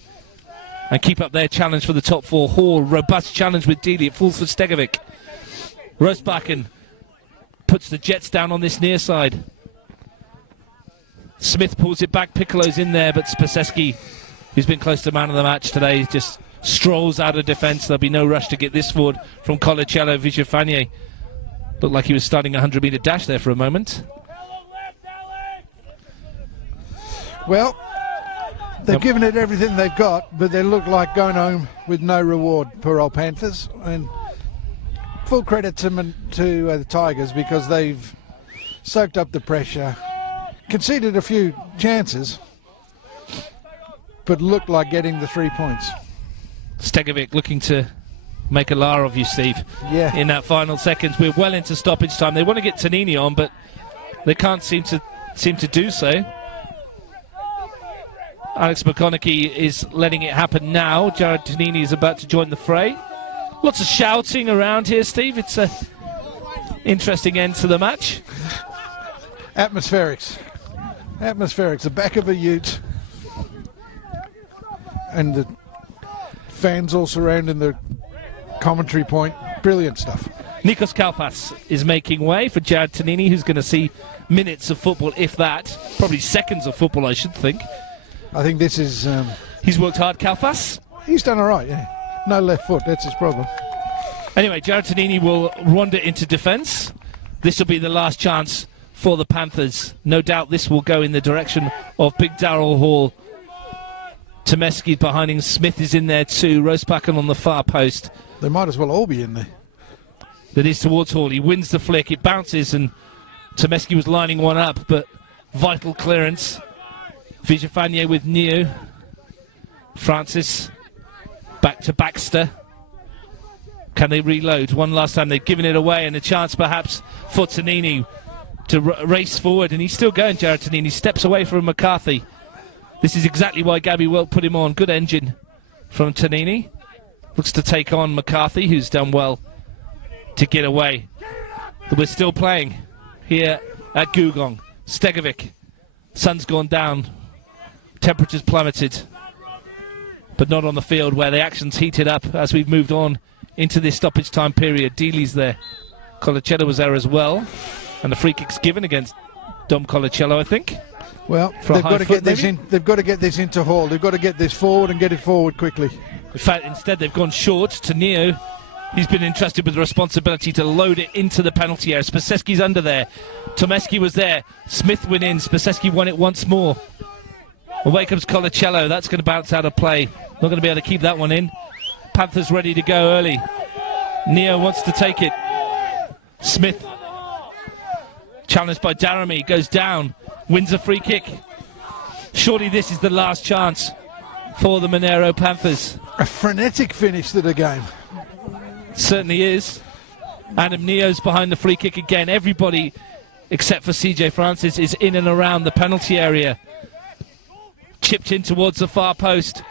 and keep up their challenge for the top four? Hall, robust challenge with Dealey. It falls for Stegovic. Rosebakken puts the Jets down on this near side. Smith pulls it back. Piccolo's in there, but Spaseski, who's been close to man of the match today, just strolls out of defence. There'll be no rush to get this forward from Colicello. Vijafanye looked like he was starting a 100-metre dash there for a moment. Well, they've given it everything they've got, but they look like going home with no reward, poor old Panthers. And full credit to the Tigers, because they've soaked up the pressure, conceded a few chances, but looked like getting the 3 points. Stegovic looking to make a liar of you, Steve. Yeah. In that final seconds, we're well into stoppage time. They want to get Tanini on, but they can't seem to do so. Alex McConaughey is letting it happen now. Jared Tanini is about to join the fray. Lots of shouting around here, Steve. It's an interesting end to the match. Atmospherics. The back of a ute. And the fans all surrounding the commentary point. Brilliant stuff. Nikos Kalpas is making way for Jared Tonini, who's going to see minutes of football, if that. Probably seconds of football, I should think. I think this is... he's worked hard, Kalpas. He's done all right, yeah. No left foot, that's his problem. Anyway, Jared Tonini will wander into defence. This will be the last chance for the Panthers. No doubt this will go in the direction of Big Darrell Hall. Tomeski behind him. Smith is in there too. Rosebacken on the far post. They might as well all be in there. That is towards Hall. He wins the flick. It bounces and Tomeski was lining one up, but vital clearance. Vijafanye with Neo. Francis back to Baxter. Can they reload? One last time. They've given it away, and a chance perhaps for Tonini to race forward, and he's still going. Jared Tonini steps away from McCarthy. This is exactly why Gabby Wilt put him on. Good engine from Tonini. Looks to take on McCarthy, who's done well to get away. But we're still playing here at Gugong. Stegovic. Sun's gone down. Temperatures plummeted. But not on the field, where the action's heated up as we've moved on into this stoppage time period. Dealey's there. Colacello was there as well. And the free kick's given against Dom Colacello, I think. Well, they've got to get this in. They've got to get this into Hall. They've got to get this forward and get it forward quickly. In fact, instead they've gone short to Neo. He's been entrusted with the responsibility to load it into the penalty area. Spaseski's under there. Tomeski was there. Smith went in. Spaseski won it once more. Away comes Colacello. That's going to bounce out of play. Not going to be able to keep that one in. Panthers ready to go early. Neo wants to take it. Smith, challenged by Daramy, goes down. Wins a free kick. Surely this is the last chance for the Monaro Panthers. A frenetic finish to the game. Certainly is. Adam Neo's behind the free kick again. Everybody except for CJ Francis is in and around the penalty area. Chipped in towards the far post.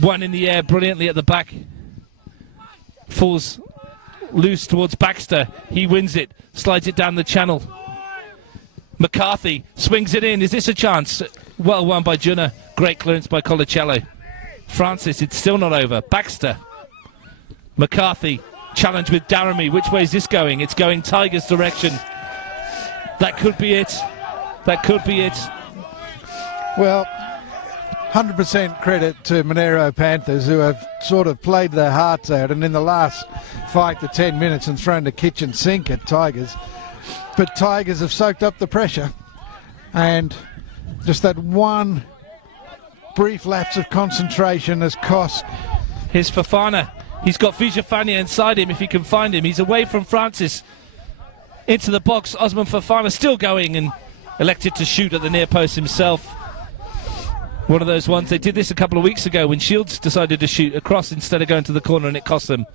One in the air brilliantly at the back. Falls loose towards Baxter. He wins it. Slides it down the channel. McCarthy swings it in. Is this a chance? Well won by Junna. Great clearance by Colacello. Francis, it's still not over. Baxter. McCarthy. Challenge with Daramy. Which way is this going? It's going Tigers' direction. That could be it. That could be it. Well, 100% credit to Monaro Panthers, who have sort of played their hearts out, and in the last 5 to 10 minutes and thrown the kitchen sink at Tigers. But Tigers have soaked up the pressure, and just that one brief lapse of concentration has cost. Here's Fofana. He's got Vijafanya inside him if he can find him. He's away from Francis. Into the box. Osman Fofana still going and elected to shoot at the near post himself. One of those ones. They did this a couple of weeks ago when Shields decided to shoot across instead of going to the corner, and it cost them.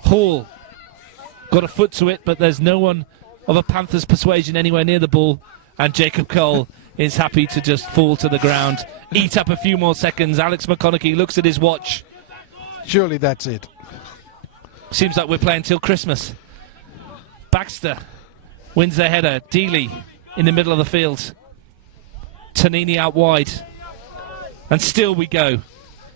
Hall got a foot to it, but there's no one of a Panthers persuasion anywhere near the ball, and Jacob Cole is happy to just fall to the ground, eat up a few more seconds. Alex McConaughey looks at his watch. Surely that's it. Seems like we're playing till Christmas. Baxter wins the header. Dealey in the middle of the field. Tonini out wide. And still we go.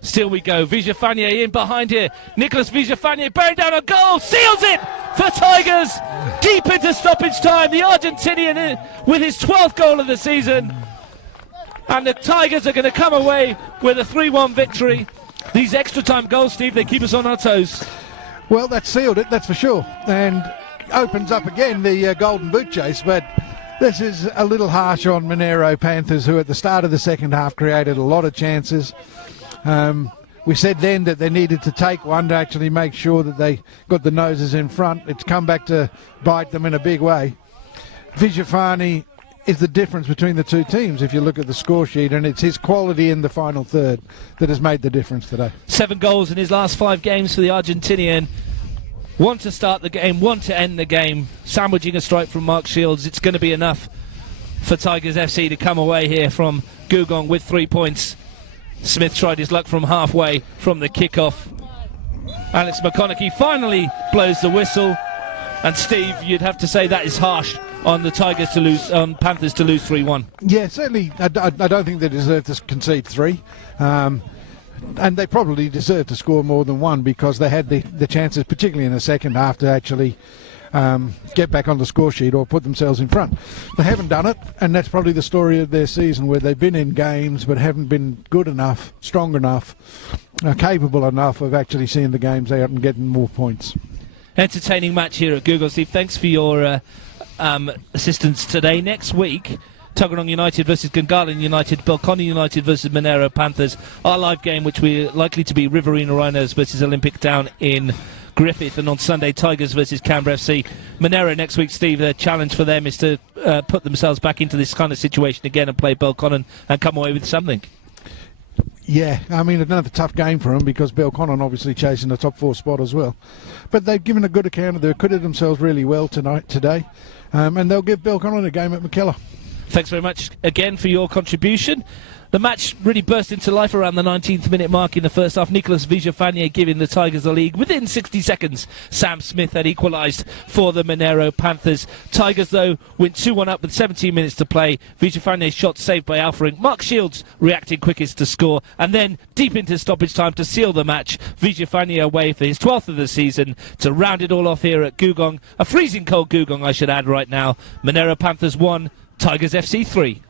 Still we go. Vijafanye in behind here. Nicholas Vijafanye bearing down a goal. Seals it for Tigers. Deep into stoppage time. The Argentinian with his 12th goal of the season. And the Tigers are going to come away with a 3-1 victory. These extra time goals, Steve, they keep us on our toes. Well, that sealed it, that's for sure. And opens up again the golden boot chase. But this is a little harsh on Monaro Panthers, who at the start of the second half created a lot of chances. We said then that they needed to take one to actually make sure that they got the noses in front. It's come back to bite them in a big way. Vijafani is the difference between the two teams if you look at the score sheet, and it's his quality in the final third that has made the difference today. 7 goals in his last 5 games for the Argentinian. 1 to start the game, 1 to end the game. Sandwiching a strike from Mark Shields. It's going to be enough for Tigers FC to come away here from Gugong with 3 points. Smith tried his luck from halfway from the kickoff. Alex McConaughey finally blows the whistle. And Steve, you'd have to say that is harsh on the Tigers to lose, Panthers to lose 3-1. Yeah, certainly. I don't think they deserve to concede 3. And they probably deserve to score more than 1 because they had the chances, particularly in the second half, to actually get back on the score sheet or put themselves in front. They haven't done it, and that's probably the story of their season, where they've been in games but haven't been good enough, strong enough, capable enough of actually seeing the games out and getting more points. Entertaining match here at Google. Steve, thanks for your assistance today. Next week, Tuggeranong United versus Gungahlin United, Belconnen United versus Monaro Panthers. Our live game, which we're likely to be Riverina Rhinos versus Olympic down in Griffith, and on Sunday, Tigers versus Canberra FC. Monaro next week, Steve, the challenge for them is to put themselves back into this kind of situation again and play Belconnen and come away with something. Yeah, I mean, another tough game for them, because Belconnen obviously chasing the top 4 spot as well. But they've given a good account of their acquitted themselves really well today, and they'll give Belconnen a game at McKellar. Thanks very much again for your contribution. The match really burst into life around the 19th minute mark in the first half. Nicholas Vijafanier giving the Tigers the lead. Within 60 seconds, Sam Smith had equalised for the Monaro Panthers. Tigers, though, went 2-1 up with 17 minutes to play. Vijafanier's shot saved by Alfring. Mark Shields reacting quickest to score. And then, deep into stoppage time to seal the match, Vijafanier away for his 12th of the season to round it all off here at Googong. A freezing cold Googong, I should add, right now. Monaro Panthers 1, Tigers FC 3.